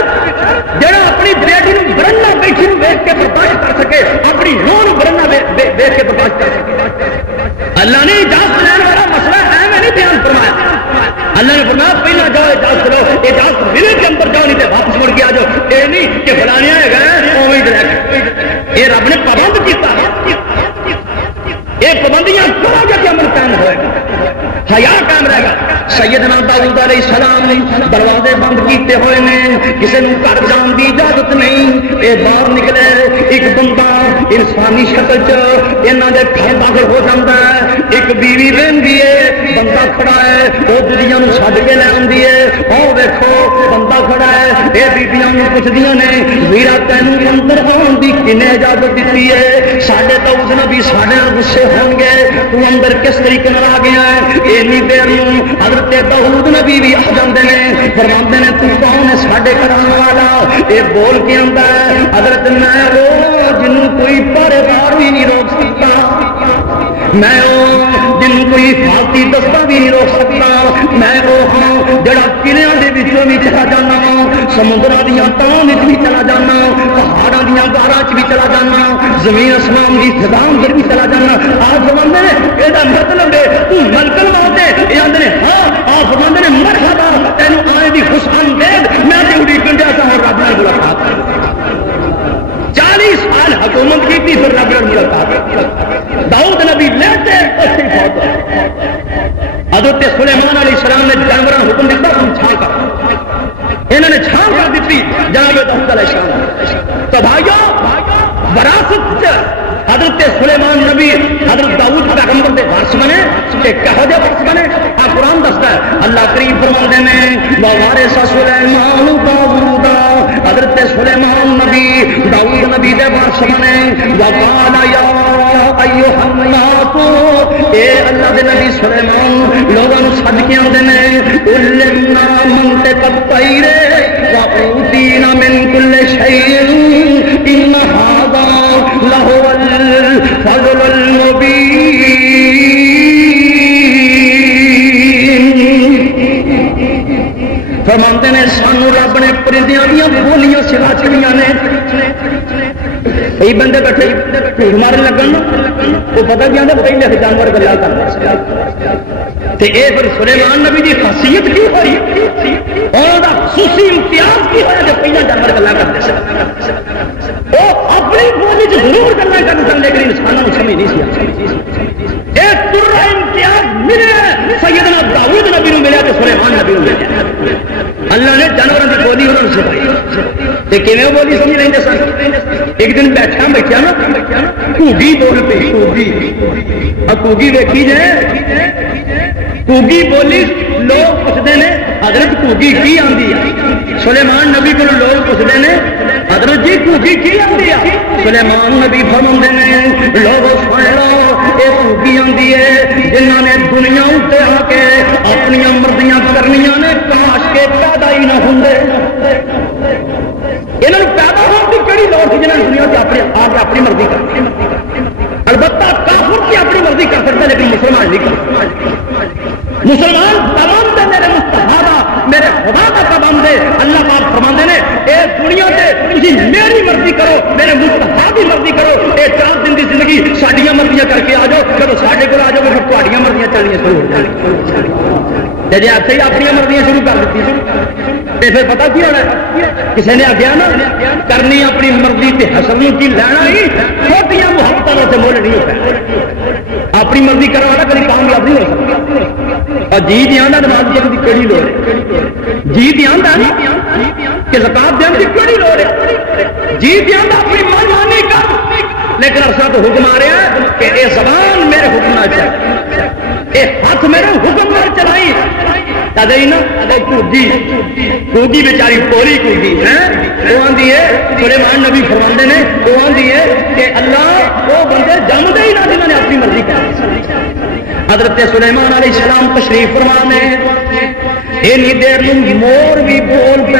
جڑا اپنی بیٹی نو برنا بیٹھی نو ویکھ کے برداشت کر سکے اپنی نوح نو برنا ویکھ کے برداشت کر سکے. اللہ نے اجازت لینے والا مسئلہ ہے نہیں بیان فرمایا اللہ نے فرمایا پہلا جاؤ اجازت لو اجازت ملے کے اندر جاؤ نہیں تو واپس مڑ کے آ جاؤ یہ نہیں کہ فلانیا ہے یہ رب نے پابند کیتا یہ پابندیاں کرو گے کہ عمل قائم ہوئے گا حیا قائم رہے گا سیدنا داؤد علیہ السلام نے دروازے بند کیتے ہوئے نے کسی نے گھر جان کی اجازت نہیں یہ باہر نکلے ایک بندہ انسانی شکل چاہ دے گھر داخل ہو جاتا ہے ایک بیوی بہنتی ہے بندہ کھڑا ہے وہ دنیا چھڈ کے لے آتی ہے وہ دیکھو بندہ کھڑا ہے یہ بیبیاں پوچھدیاں نے میرا تینوں اندر آن کی کن اجازت دیتی ہے سارے تو اس نبی سارے غصے ہوں گے تو اندر کس طریقے آ گیا ہے اینی دیر حضرت داؤد نبی بھی آ جاتے ہیں فرماتے ہیں تو کون ہے ساڈے کرانے والا یہ بول کے آتا ہے حضرت میں وہ جنوں کوئی پہرےدار بھی نہیں روک سکتا میں وہ جن کوئی حفاظتی دستہ بھی نہیں روک سکتا میں وہ ہاں جڑا قلعوں کے بچوں بھی چلا جانا سمندر دیا تاں بھی چلا جانا پہاڑوں دیا غاراں بھی چلا جانا زمین اسمان کی فضا اندر بھی چلا جانا آپ فرماتے ہیں یہ مطلب ہے تو ملکل موت ہے یہ آدھے ہاں آپ فرماتے ہیں مرحبا تینوں آئے دی خوش آمدید میں ڈیوٹی کنڈیا سا اور رب نال ملاقات 40 سال حکومت کی تھی پھر رب نال ملاقات داؤد نبی لیتے اسی فوت حضرت سلیمان علیہ السلام نے جانوراں حکم دیتا ہم چھان کر انہوں نے چھان کر دیتی جناب داؤد علیہ السلام تو بھائیو وراثت حضرت سلیمان نبی حضرت داؤد پیغمبر دے وارث بنے کہ کہو دے وارث بنے قرآن دستا ہے اللہ کریم فرماتے ہیں وارث سلیمان داؤد حضرت سلیمان نبی داؤد نبی دے وارث بنے وقال یا ایھا الناس اے اللہ دے نبی سلیمان لوگوں نوں سد کے آندے نے علمنا منطق الطیر واوتینا من کل شیء ان ھذا لہو الفضل المبین فرماتے ہیں سانو رب نے پرندیاں دیا بولیاں سوا چڑیاں نے کئی بندے بیٹھے جھوٹ مارن لگن وہ پتہ کیا پہلے جانور گلا کرتے یہ پھر سلیمان نبی کی خاصیت کی ہوئی انہوں کا خصوصی امتیاز کی ہوا جو پہلے جانور گلا کرتے وہ اپنی بولی ضرور گلا کرتے لیکن انسانوں کو سمجھ نہیں سی ایک ترا امتیاز ملے سیدنا داؤد نبی کو ملیا تو سلیمان نبی کو ملیا اللہ نے جانوروں کی بولی انہوں نے سکھائی کیون بولی سمجھ رہے سن ایک دن بیٹھا نا گوگی بول پی گوگی دیکھی جائے گوگی بولی لوگ پوچھتے ہیں حضرت گوگی کی آتی ہے سلیمان نبی کو لوگ پوچھتے ہیں حضرت جی گوگی کی آتی ہے سلیمان نبی فرماتے ہیں لوگ سن لو یہ گوگی آتی ہے جنہوں نے دنیا اتنے آ کے اپنی مرضیاں کرنیاں نے کاش کے پیدا ہی نہ ہوں انہوں نے پیدا ہونے کی کہڑی لوڑ تھی جنہوں نے دنیا سے آ کے اپنی مرضی کرتی البتہ کافر کی اپنی مرضی کر سکتا لیکن مسلمان نہیں کر سکتا مسلمان پابند ہے میرے مستحابہ میرے خدا کا پابند ہے اللہ پاک فرماندے نے اے دنیا سے تسی میری مرضی کرو میرے مستحاب کی مرضی کرو اے 4 دن کی زندگی ساڈیاں مرضیاں کر کے آ جاؤ جب ساڈے کو آ جاؤ پھر تہاڈیاں مرضیاں چلنیاں شروع ہو جائیں جی ایسے ہی اپنی مرضیاں شروع کر دیتی پھر پتا کی ہونا کسی نے آگیا نا کرنی اپنی مرضی تے حسن کی لینا ہی چھوٹیاں محبتوں سے مول نہیں ہوتا اپنی مرضی کرنے والا کبھی کامیاب نہیں ہو سکتا اور جی دیا نماز دینے کی کہڑی لوڑ ہے جی دیا کہ زکات دینے کی کہڑی لوڑ ہے جی دیا اپنی من مانی کر لیکن ارسا تو حکم آ رہا ہے کہ یہ زبان میرے حکم نہ چاہیے یہ ہاتھ میرے حکم نہ چلائی تدئی نا کوگی بیچاری پوری کوگی ہے وہ آدھی ہے سلیمان نبی فرماندے نے وہ آدھی ہے کہ اللہ وہ بندے جمدے ہی نہ جنہوں نے اپنی مرضی کر حضرت سلیمان علیہ السلام تشریف فرما میں اینی دیر مور بھی بول پہ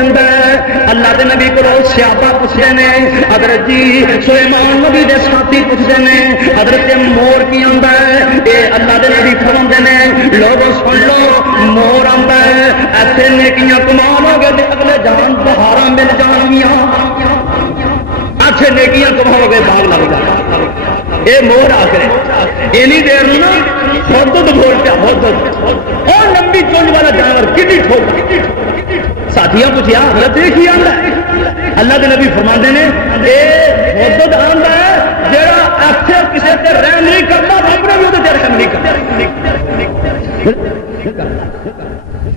اللہ دے نبی کو سیاپا پوچھتے ہیں حضرت جی سلیمان نبی دے ساتھی پوچھتے ہیں حضرت مور کی آتا ہے یہ اللہ دے نبی فرماندے نے لوگوں سن لو مور آتا ہے ایسے نیکیاں کمال ہو گئے اگلے جان بہارا مل جان گیا جتھے نیکیاں کماؤ گے باغ لگ جائے. یہ مور آ کر اینی دیر نا حدود بول پیا حدود اور لمبی چونج والا جانور کتنی ٹھوک ساتھیاں پوچھیا حضرت یہ کی آندا ہے؟ اللہ کے نبی فرماندے نے یہ حدود آندا ہے جڑا اکثر کسی تے رحم نہیں کرتا رب نے بھی وہ تے رحم نہیں کرتا.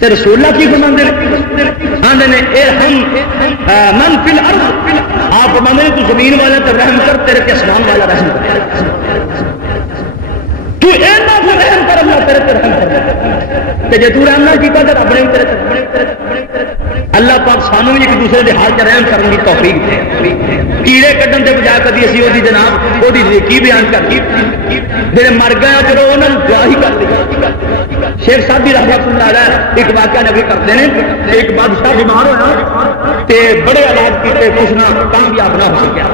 تے رسول اللہ کی فرماندے نے آندے نے اے ہم من فی الارض آپ فرماندے نے تو زمین والے تے رحم کر تیرے تے آسمان والا رحم کر. تو اینا سے رحم کر اللہ تیرے تے رحم کر تے جے تو رحم نہ کیتا تے رب نے تیرے. اللہ پاک سانوں ایک دوسرے دے حال تے رحم کرنے کی توفیق دے. کیڑے کڈن دے بجائے کدی اسی اودی جناب اودی نیکی بیان کر کی جڑے مر گئے چلو انہاں نوں دعا ہی کر دی. شیخ صاحب بھی رحمۃ اللہ علیہ ایک واقعہ نقل کرتے ہیں. ایک بادشاہ بیمار ہویا تے بڑے علاج کیتے کچھ نہ کامیاب نہ ہو سکیا.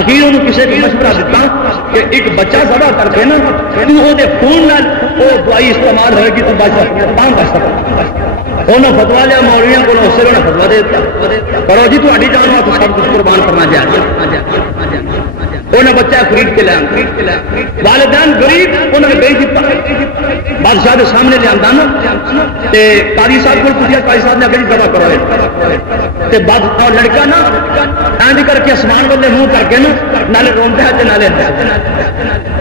اخیر انہوں کسی کو مشورہ دیتا کہ ایک بچہ ذبح کر کے نا تو خون نال وہ دوائی استعمال ہوئے گی تو بچ سکتا. انہوں نے فتوا لیا مولویوں کو اس نے فتوا دے دیتا کرو جی تاری جان ہو تو سب کچھ قربان کرنا جائے. انہیں بچہ خرید کے لیا والدین غریب انہوں نے بیچ دیتا بادشاہ کے سامنے لیا نا قاضی صاحب کو پوچھا قاضی صاحب نے اگلی ذبح کرو اور لڑکا نا اینج کر کے آسمان والے منہ کر کے نا نالے روندا ہے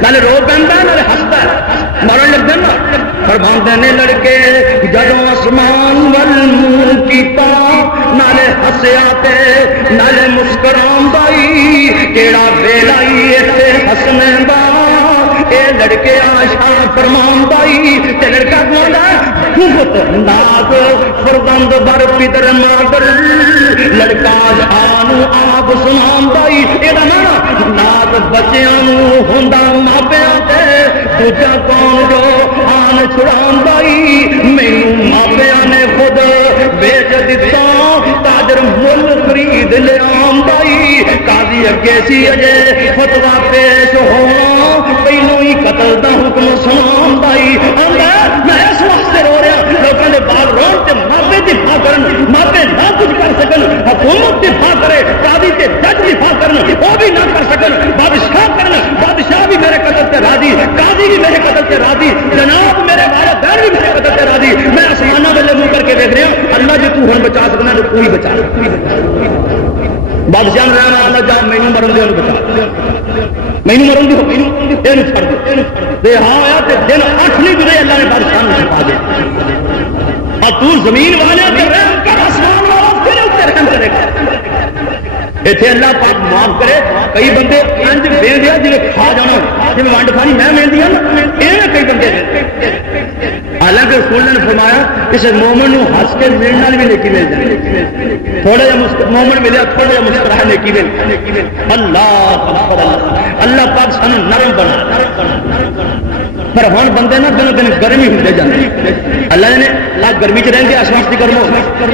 نالے رو پہنتا ہے نالے ہستا ہے مرن لگتے نا. فرماندے نے لڑکے جدوں آسمان ول منہ کیتا نالے ہسیا تے نالے مسکراندا کیڑا ویلائی اتنے ہسنے دا اے لڑکے آشا فرماندا تے لڑکا کہندا ناز فرزند بر پدر مادر لڑکا آنو آپ سناندا اے دا ناز بچیاں نوں ہوندا ماپیاں تے دوجا کون جو آن چھڑاندا مینوں ماپیاں نے خود بیچ دتا تاجر مل خرید لیاندا قاضی اگے سی اجے فتوا پیش ہونا پہلو ہی قتل دا حکم سناندا میں اس واسطے رو رہا لوگوں نے بال رون تے ماپے دفاع کرن ماپے نہ کچھ کر سکن حکومت دفاع کرے قاضی تے جج دفاع کرن وہ بھی نہ کر سکن بادشاہ کرن بادشاہ بھی میرے قتل تے راضی قاضی بھی میرے قتل تے راضی جناب میرے والدین بھی میرے قتل تے راضی. میں آسمانوں والے منہ کر کے دیکھ رہا اللہ جی تو ہن بچا سکنا تو کوئی بچا بادشاہ نے رہنا اللہ جا مینوں مرن دے بچا مینوں مرن دے یہ چھڑ دے ہاں آیا تے دن 8 نہیں گزرے اللہ نے بادشاہ نے چھپا دیا اور تو زمین والے تے رحم کر آسمان والا پھر اوپر رحم کرے گا. اتنے اللہ پاک معاف کرے کئی بندے انج دے دیا جی کھا جانا جی ونڈ کھانی میں ملتی ہوں یہ کئی بندے حالانکہ رسول نے فرمایا کسی مومن نو ہس کے ملنا بھی نیکی مل جائے تھوڑا جا مومن ملیا تھوڑا جا مسکراہ نیکی مل. اللہ اللہ پاک سانو نرم بنا پر ہوں بندے نا دنوں دن گرمی ہوتے جاتے اللہ نے گرمی چ رہتے آسمان کی گرم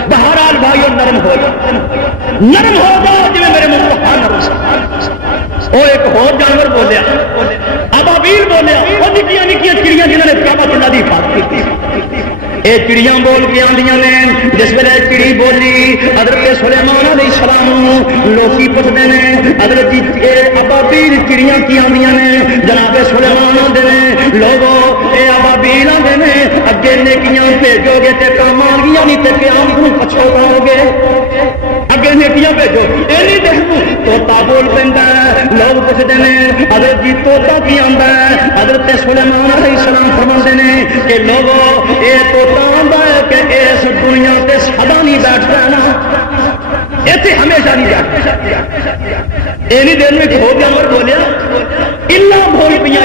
بہرحال بھائی اور نرم ہو جاؤ جی میرے مصطفیٰ نرم. وہ ایک اور جانور بولیا ابابیل بولیا وہ نکیاں نکیاں چڑیاں جنہوں نے کعبۃ اللہ کی حفاظت کی یہ چڑیاں بول کے آندیاں نے جس ویلے چڑی بولی حضرت سلیمان علیہ السلام لوکی پوچھتے ہیں حضرت ابابیل چڑیاں کی آندیاں نے جناب سلیمان آتے ہیں لوگوں اے ابابیل آتے ہیں اگے نیکیاں بھیجو گے تے کام آ گیا نہیں تے قیامت نوں پچھتاؤ گے اگے نیکیاں بھیجو یہ نہیں دیکھو توتا بول پیندا لوگ پوچھتے ہیں حضرت جی توتا کی آندا ہے حضرت سلیمان علیہ السلام فرماتے ہیں کہ لوگوں یہ توتا آندا ہے کہ اس دنیا تے سدا نہیں بیٹھ رہنا اتنے ہمیشہ نہیں بیٹھ اینی دیر میں ایک ہو جانور بولیا اللہ بول پیا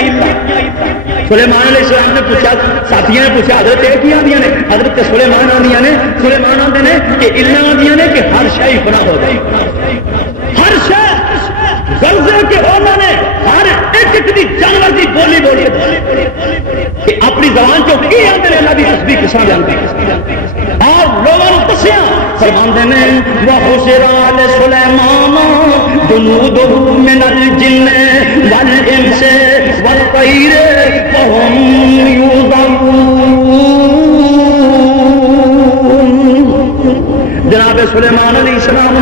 سلیمان علیہ السلام نے پوچھا ساتھیوں نے پوچھا حضرت یہ کی آدیاں نے حضرت سلیمان آدیاں نے سلیمان آدھے نے کہ اللہ آدیاں نے کہ ہر شے فنا ہو جائے ہر شے زلزلے کے ہونا نے ہر ایک دی جانور کی بولی بولی کہ اپنی زبان چو کی آتے ہیں اللہ کی تسبیح کساں جانتے اور لوگوں نے دسیا فرماندے نے وحشر آل سلیمان جنودہ من الجن والانس والطیر وهم یوزعون جناب سلیمان علیہ السلام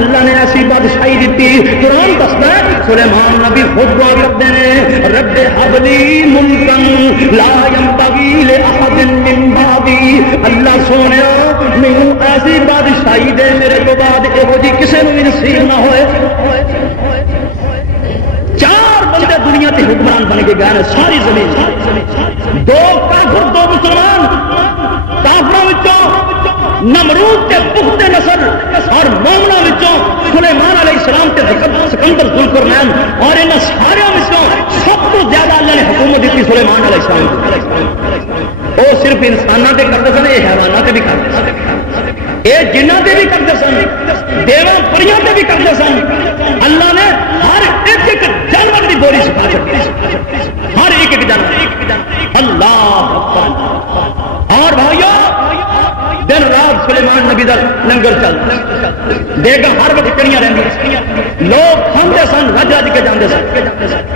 اللہ نے ایسی بادشاہی دیتی. قرآن دستا ہے سلیمان نبی خود دعا کرتے ہیں رب حبلی ملکن لا ينبغي لأحد من بعدی. اللہ سونے مینوں ایسی بادشاہی دے میرے کو بعد یہو جی کسی نے بھی نصیب نہ ہوئے. چار بندے دنیا کے حکمران بن کے گئے ساری زمین. دو کافر دو مسلمان. کافروں نمرود کے پختہ نسل اور مومنوں وچوں سلیمان علیہ السلام کے سکندر ذوالقرنین اور ان سارے وچوں سب تو زیادہ اللہ نے حکومت دیتی سلیمان علیہ السلام کو. وہ صرف انسانوں سے کرتے سن, یہ حیوانات سے بھی کرتے سن, یہ جنہوں سے بھی کرتے سن, دیواں پریاں سے بھی کرتے سن. اللہ نے ہر ایک جانور کی بولی سکھا چکی, ہر ایک جانور. اللہ اور بھائیو دن رات سلیمان نبی دا لنگر چل دیکھا ہر وقت کڑیاں رہتی, لوگ کھاندے سن, رج رج کے جاندے سن.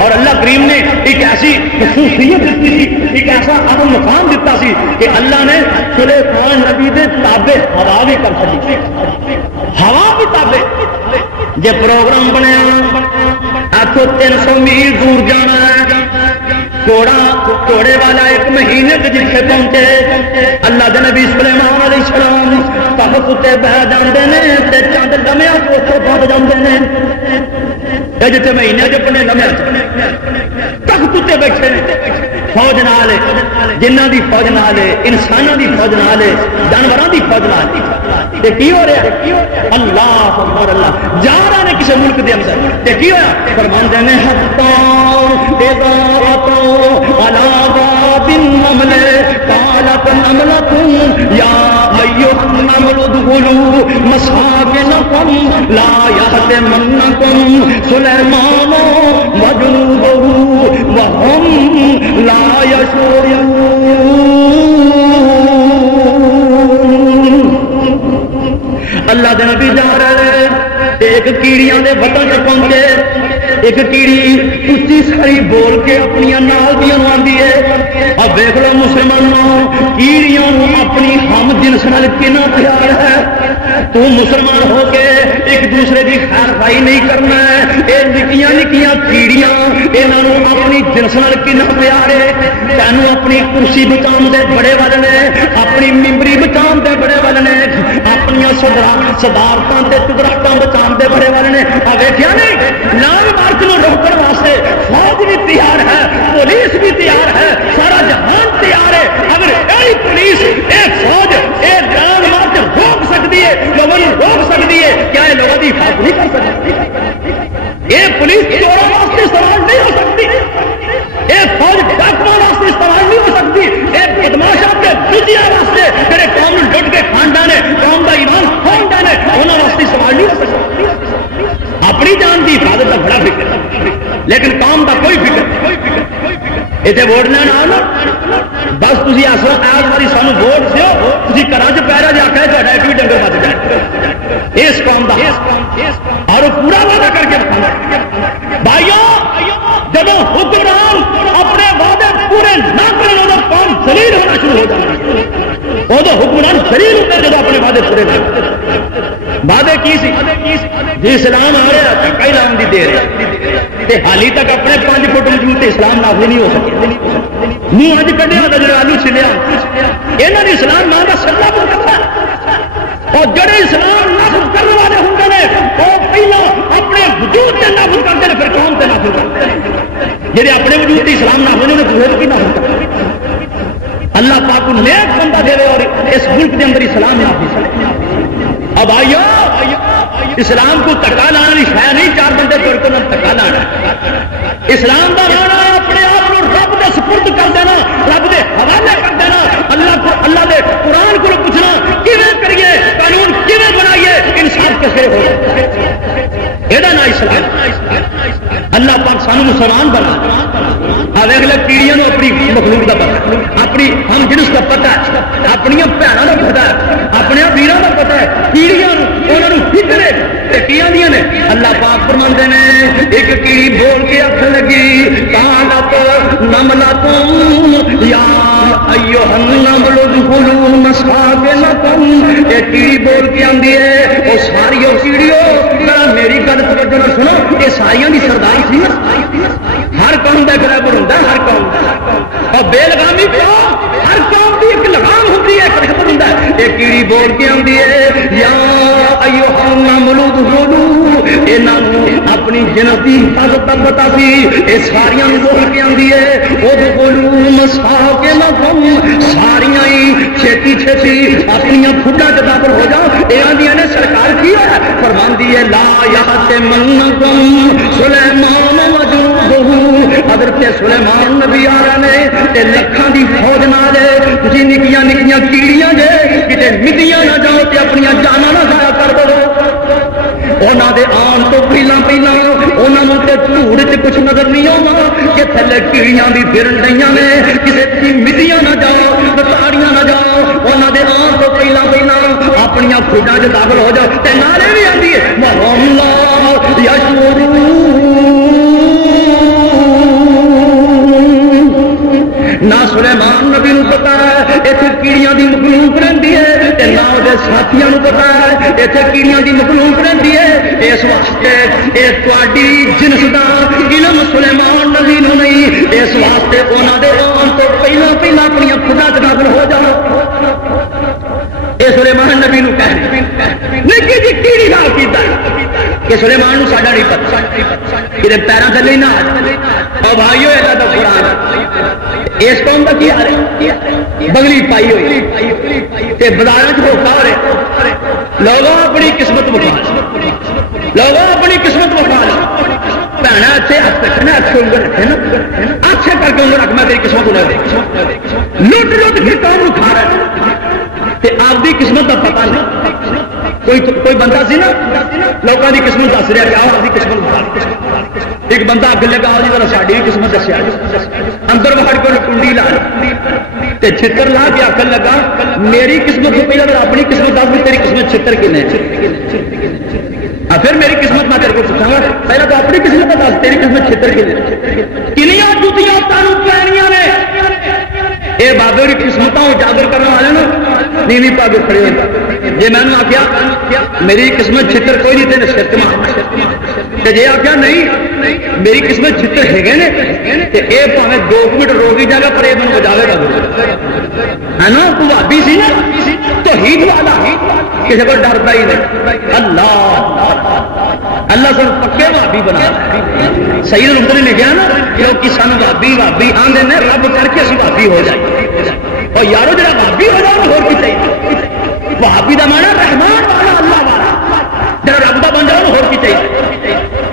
اور اللہ کریم نے ایک ایسی خصوصیت دیتی تھی, ایک ایسا اہم مقام دیتا سی کہ اللہ نے سلیمان نبی دے تابع ہوا بھی کر سکی. ہوا بھی تابع. جے پروگرام بنیا آخو 300 میل دور جانا ہے, گھوڑے والا 1 مہینے جتنے پہنچے اللہ دے نبی سلیمان علیہ السلام تخت تے بہ جاندے نے تے چند لمحے اتنے پہنچ جاندے نے. جتنے مہینے چنے لمحے تخت تے بیٹھے فوج نال, جنہاں دی فوج نال, انساناں دی فوج نال, جانوراں دی فوج نال. تے کی ہو رہا ہے اللہ اکبر اللہ جا رہا نے کسی ملک دے اندر تے کی ہویا فرماندے نے حتا اذا اتوا على باب النمل قالت نملة يا ايها النمل ادخلوا مساكنكم لا يهتمنكم سليمان وجنوده وهم لا يشعرون. اللہ دے نبی جا رہے ایک کیڑیاں دے وطن چ پہنچے. ایک کیڑی اچھی ساری بول کے اپنی نال دیا آتی ہے. اب دیکھ لو مسلمانوں کیڑیاں اپنی ہم جنس نال کنا پیار ہے. تو مسلمان ہو کے ایک دوسرے کی خیر خائی نہیں کرنا ہے. یہ نکیاں نکیاں کیڑیاں یہاں اپنی جنس نال کنا پیار ہے. تینوں اپنی کرسی بچاؤ دے بڑے والے نے, اپنی ممبری بچاؤ دے بڑے والے نے, اپنی صدارتاں تے قدرتاں بچاؤ دے بڑے والے نے. اب دیکھا نہیں نام مارک نو روکنے واسطے فوج بھی تیار ہے, پولیس بھی تیار ہے, سارا جہان تیار ہے. اگر یہی پولیس ایک فوج ایک نام مارک روک سکتی ہے, لوگوں روک سکتی ہے, کیا یہ لوگوں کی حفاظت نہیں کر سکتی؟ یہ پولیس چوروں واسطے استعمال نہیں ہو سکتی, یہ فوج ڈاکوؤں واسطے استعمال نہیں ہو سکتی, یہ بدماشوں کے دجیاں واسطے میرے قوم لٹ کے خاندان ہے, قوم کا ایمان خاندان ہے, انہوں واسطے استعمال نہیں ہو سکتی. اپنی جان کی حفاظت کا بڑا فکر ہے, لیکن قوم کا کوئی فکر نہیں. اتنے ووٹ لینا آنا بس تھی اصل آج باری سانو ووٹ دیو, تھی گھر پیرا جا کے ایک بھی ڈنگر بچ جائے اس قوم کا, اور وہ پورا وعدہ کر کے رکھنا. بھائیو جب حکمران اپنے وعدے پورے نہ کریں تو قوم ذلیل ہونا شروع ہو جاتی ہے. وہ تو حکمران ذلیل ہوتے جب اپنے وعدے پورے نہ کریں. وعدے کی سی جی اسلام آ رہا ہے کئی لام کی دیر ہے, حالی تک اپنے 5 فٹ موجود اسلام نافذ نہیں ہو سکے. منہ اج کھڈیا ہوتا جو آلو چلیا یہاں نے اسلام نام کا سلا کرتا, اور جڑے اسلام نافذ کرنے والے ہوتے ہیں وہ پہلو اپنے وجود سے نافذ کرتے ہیں, پھر قوم سے نافذ کرتے ہیں. جی اپنے وجود سے اسلام نافذ نہیں دوسرے کی نافذ کرتے ہیں. اللہ پاک نیک بندہ دے اور اس ملک کے اندر اسلام نافذ کرے. اب آئیو اسلام کو ٹکا لانا شاید نہیں, 4 بندے توڑ کے ٹکا لانا. اسلام کا لانا اپنے آپ کو رب کے سپرد کر دینا, رب کے حوالے کر دینا. اللہ کے قرآن کو پوچھنا کیویں کریے, قانون کیویں بنائیے, انصاف کیسے ہو. یہ نا اسلام. اللہ پاک سانو مسلمان بنا. دیکھ لو کیڑیاں اپنی مخلوق کا پتا, اپنی ہم جنس کا پتا ہے, اپنی بھنوں کا پتا ہے, اپنے ویروں کا پتا ہے. کیڑیاں انہوں فکر کی آدیاں نے اللہ پاک فرماندے نے ایک کیڑی بول کے آخ لگی قالت نملۃ یا ایھا النمل ادخلوا مساکنکم، یہ کیڑی بول کے آندی ہے وہ ساری کیڑیو ذرا میری گل توجہ نال سنو، یہ ساریاں دی سردار سی نا، ہر قوم دا برابر ہوندا ہے، ہر قوم اور بے لگامی کیوں، ہر قوم دی ایک لگام ہوندی ہے، ایک خطر ہوندا ہے، یہ کیڑی بول کے آندی ہے یا ایھا النمل ادخلوا، انہاں اپنی جنت دی حفاظت دا پتہ سی، یہ ساریاں بول کے آندی ہے ادخلوا مساکنکم، ساریاں ہی چھتی چھتی اپنی پھٹاں چ داخل ہو جاؤ، یہ آندیاں نے سرکار کی ہے فرماندی ہے لا یاتمنکم سلیمان وجنودہ، حضرت سلیمان نبی آ رہے نے تے لکھاں دی فوج نال، تسی نکیاں نکیاں کیڑیاں جے کتے مٹیاں نہ جاؤ تے اپنی جاناں نہ ضائع کر دو، انہاں دے آن تو پہلا پہلا انہاں تے دھوڑ چ کچھ نظر نہیں آنا کہ تھلے کیڑیاں بھی پھرن ڈیاں نے، کسے دی مٹیاں نہ جاؤ تاڑیاں نہ جاؤ، انہاں دے آن تو پہلا پہلا اپنی کھوجاں چ داخل ہو جاؤ، تے نعرے بھی آندی ہے وَهُمْ لَا يَشْعُرُونَ، نہ سلیمان نبی نو پتا ہے اتنے کیڑیاں دی مخلوق رہندی ہے تے نہ وہ ساتھیاں نو پتا ہے اتنے کیڑیاں دی مخلوق رہندی ہے، اس واسطے اے تواڈی جنس دا علم سلیمان نبی نو نہیں، اس واسطے انہاں دے آن تو پہلا پہلا اپنی خدا چ داخل ہو جاؤ، اے سلیمان نبی نو کہہ نکی جی کیڑی نال کیتا کہ سلیمان نو ساڈا نہیں پتا کہ پیراں تھلے نہ او بھائیو اللہ دا قرآن اس قوم کا کی حال ہے، بگلی پائی ہوئی تے بازار دھوکا ہو رہے، لوگوں اپنی قسمت بخا لوگوں اپنی قسمت بخا لو بھنا اچھے ہاتھ رکھنا، اچھے انگل رکھے نا، اچھے کر کے انگل رکھ میں تیری قسمت لٹ لٹ کے قوم کھا رہا ہے تے آپ دی قسمت کا پتہ نہیں، کوئی بندہ سی نا لوگوں کی قسمت دس رہا کہ آپ کی قسمت، ایک بندہ اگ لگا جی ذرا ساری قسمت دسیا، اندر وڑ کے کنڈی لا تے چھتر لا کے آخر لگا میری قسمت تو پہلے اگر اپنی قسمت دس بھی تیری قسمت چھتر کن ہے، پھر میری قسمت میں تیرے کو پوچھا گا پہلے تو اپنی قسمت دس تیری قسمت چھتر کن ہے، کنیاں جوتیاں تانوں پینیاں نے، یہ بابے کی قسمت اجاگر کرنے والے نا نیوی پا کے کھڑے ہوئے، جی میں نے آخیا میری قسمت چھتر کوئی نہیں تین سر مار، جی آخیا نہیں میری قسمت چھتر ہے نے یہ پاوے 2 منٹ روکی جائے گا پر یہ میں بجاوے گا ہے نا، تو بھابی سی نا توحید والا کسی کو ڈرتا ہی نہیں، اللہ سن پکے بھابی بنا، سید الامت نے لکھا نا کیونکہ سن بھابی بھابی آندے نے رب کر کے اسی بھابی ہو جائے، اور یارو جڑا بھابی ہو جائے اور کی چاہیے، بھابی کا مانا رحمان والا اللہ والا، جڑا رب کا بن جائے اور کی چاہیے،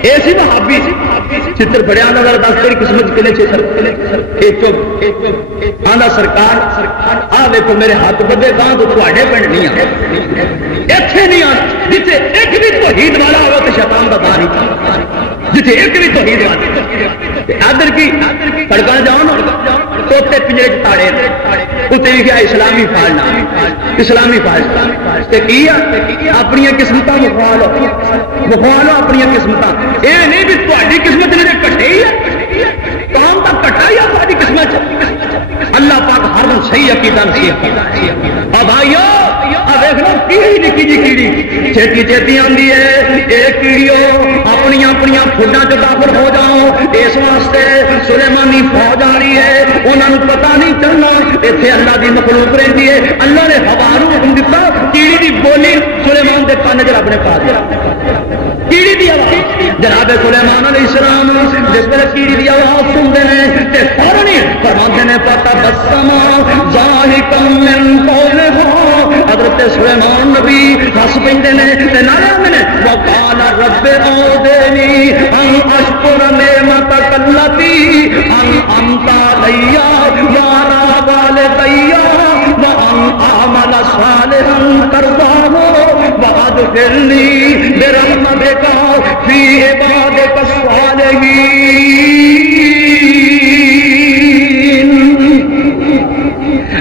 یہ سی بھابی چتر بڑیا نظر دس تیری قسمت کلے چپ آدھا سرکار آ دیکھو میرے ہاتھ بدے گاہ تو تے پنڈ نہیں آ اتنے نہیں آنا جیسے ایک بھی توحید والا ہو تو شیطان کا دار ہی جیسے ایک بھی توحید والا ادھر کی سڑکیں جاؤ توتے پنجرے تاڑے اتنے لکھا اسلامی فاڑنا اسلامی فاڑ کی اپنی قسمت بخوا لو اپنی قسمت یہ نہیں بھی تاری قسمت میرے کٹے ہی ہے کام کا کٹا ہی ہے تاری قسمت، اللہ پاک ہر دن صحیح عقیدہ نصیحت اور بھائیو دیکھنا کیڑی نکی جی کیڑی چھتی چھتی آتی ہے، یہ کیڑیو اپنی اپنی فوجاں چ داخل ہو جاؤ، اس واسطے سلیمانی فوج آ رہی ہے انہوں نے پتا نہیں چلنا اتنے اللہ کی مخلوق رہتی ہے، اللہ نے ہوا حکم دیتا کیڑی کی بولی سلیمان کے کان چ رب نے پا دیا، کیڑی کی آواز جناب سلیمان علیہ السلام جس ویلے کیڑی کی آواز سنتے ہیں تے فوراً ہی فرماتے ہیں پتا بسما ضاحکا من قولہا، حضرت سلیمان نبی ہس پہ نعرے آتے وقال رب اعوذنی ان اشکر نعمتک التی انعمت علی وعلی والدی وان اعمل صالحا ترضاه وادخلنی برحمتک فی عبادک الصالحین۔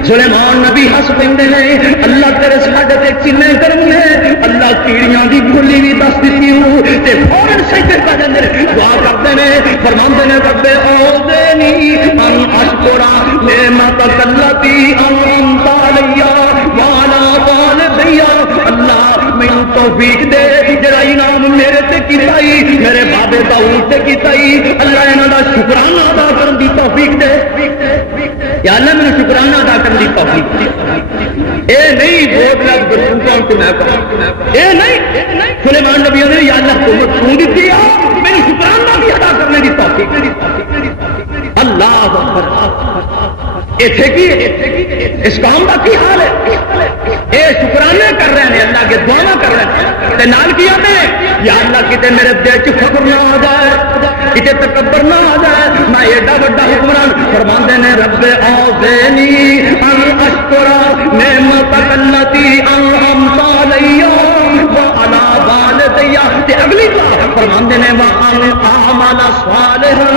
سلیمان نبی ہس پہ اللہ تیرے ساڈے تے کنے کرم نے، اللہ کیڑیاں دی بولی بھی دس شکست دیتی ہوں تے فوراً سجدے کر جاندے نے دعا کرتے ہیں فرماندے نے رب اوزنی ان اشکر نعمتک التی انعمت علی وعلی والدی اللہ مینوں توفیق دے جڑا انعام میرے تے کیتا ہی میرے بابے داؤد تے کیتا ہی اللہ انہاں دا شکرانہ ادا کرن دی توفیق دے یا اللہ مینوں شکرانہ ادا کرن دی توفیق دے اے نہیں ووٹ لگ برسوٹاں تے میں کہاں اے نہیں سلیمان نبی نے یا اللہ تو دیتی ہے میری شکرانہ بھی ادا کرنے کی توفیق اللہ اتنے کی اس کام کا کی حال ہے یہ شکرانے کر رہے ہیں اللہ کے دعا کر رہے ہیں نال کیا یا اللہ کتے میرے دل چ فخر نہ آ جائے کتے تکبر نہ آ جائے میں ایڈا بڑا حکمران فرماندے نے رب اوزنی ان اشکر نعمتک التی انعمت علی وعلی والدی تے اگلی بار فرماندے نے وان اعمال صالحا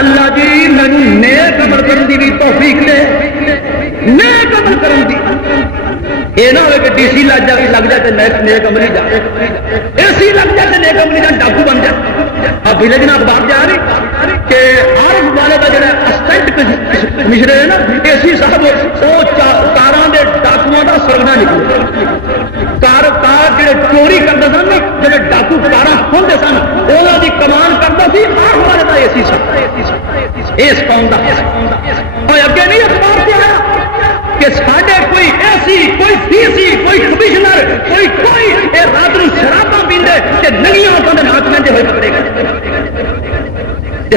اللہ جی مینوں نیک عمل کرن دی بھی توفیق دے نیک عمل کرن دی یہ نہ ہو کہ ڈی سی لگ جائے تو نیک عملی جا اے سی لگ جائے تو نیک عملی جا ڈاکو بن جائے اب بھلے جناب بات جا رہی کہ ہر والے کا جڑا اسسٹنٹ کمشنر ہے نا اے سی صاحب وہ کاراں دے ڈاکواں دا سرگنا نکلے کار جڑے چوری کرتے سن جڑے ڈاکو کاراں کھولتے سن انہاں دی کمان کرتا سی ہر والے کا اے سی صاحب اس قوم دا اور اگے نہیں اخبار پہ آیا کہ ساڈے کوئی ایسی کوئی سی کوئی کمشنر کوئی اے رات نوں شراباں پیندے تے ننگیاں اوپاں دے ہاتھ میں ہوئے پکڑے گئے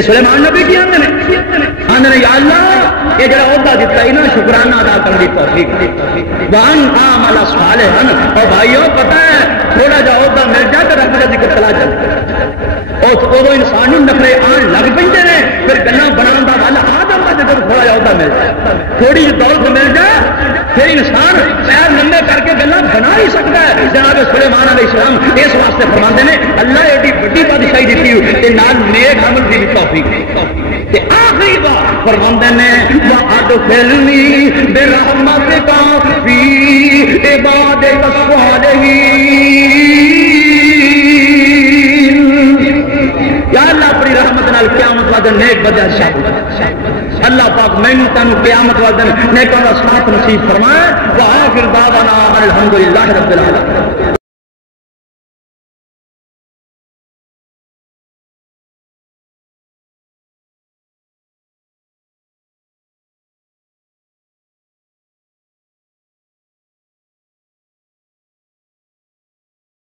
سلیمان نبی کی آندے نے یا اللہ یہ جڑا عہدہ دیتا ہی نا شکرانہ ادا کرنے کی توفیق وان عمل صالحا اور بھائیوں پتہ ہے تھوڑا جا عہدہ مل جائے تو رب کا ذکر چلا جائے اور انسان نخرے آن لگ پہ پھر گلا بنا ول آ جاتا جب تھوڑا جا عہدہ مل جائے تھوڑی جی دولت مل جائے پھر انسان پیر لمبے کر کے گلا بنا ہی سکتا ہے جناب سلیمان علیہ السلام اس واسطے فرماندے نے اللہ ایڈی بڑی بادشاہی دیتی ہوئی نال نیک عمل کی توفیق آخری بات فرماندے نے وَأَدْخِلْنِي بِرَحْمَتِكَ فِي عِبَادِكَ الصَّالِحِينَ یا اللہ اپنی رحمت نال قیامت والے نیک بندے شامل اللہ پاک میں تن قیامت والے نیکوں کا ساتھ نصیب فرمائے وآخر دعوانا الحمدللہ رب العالمین.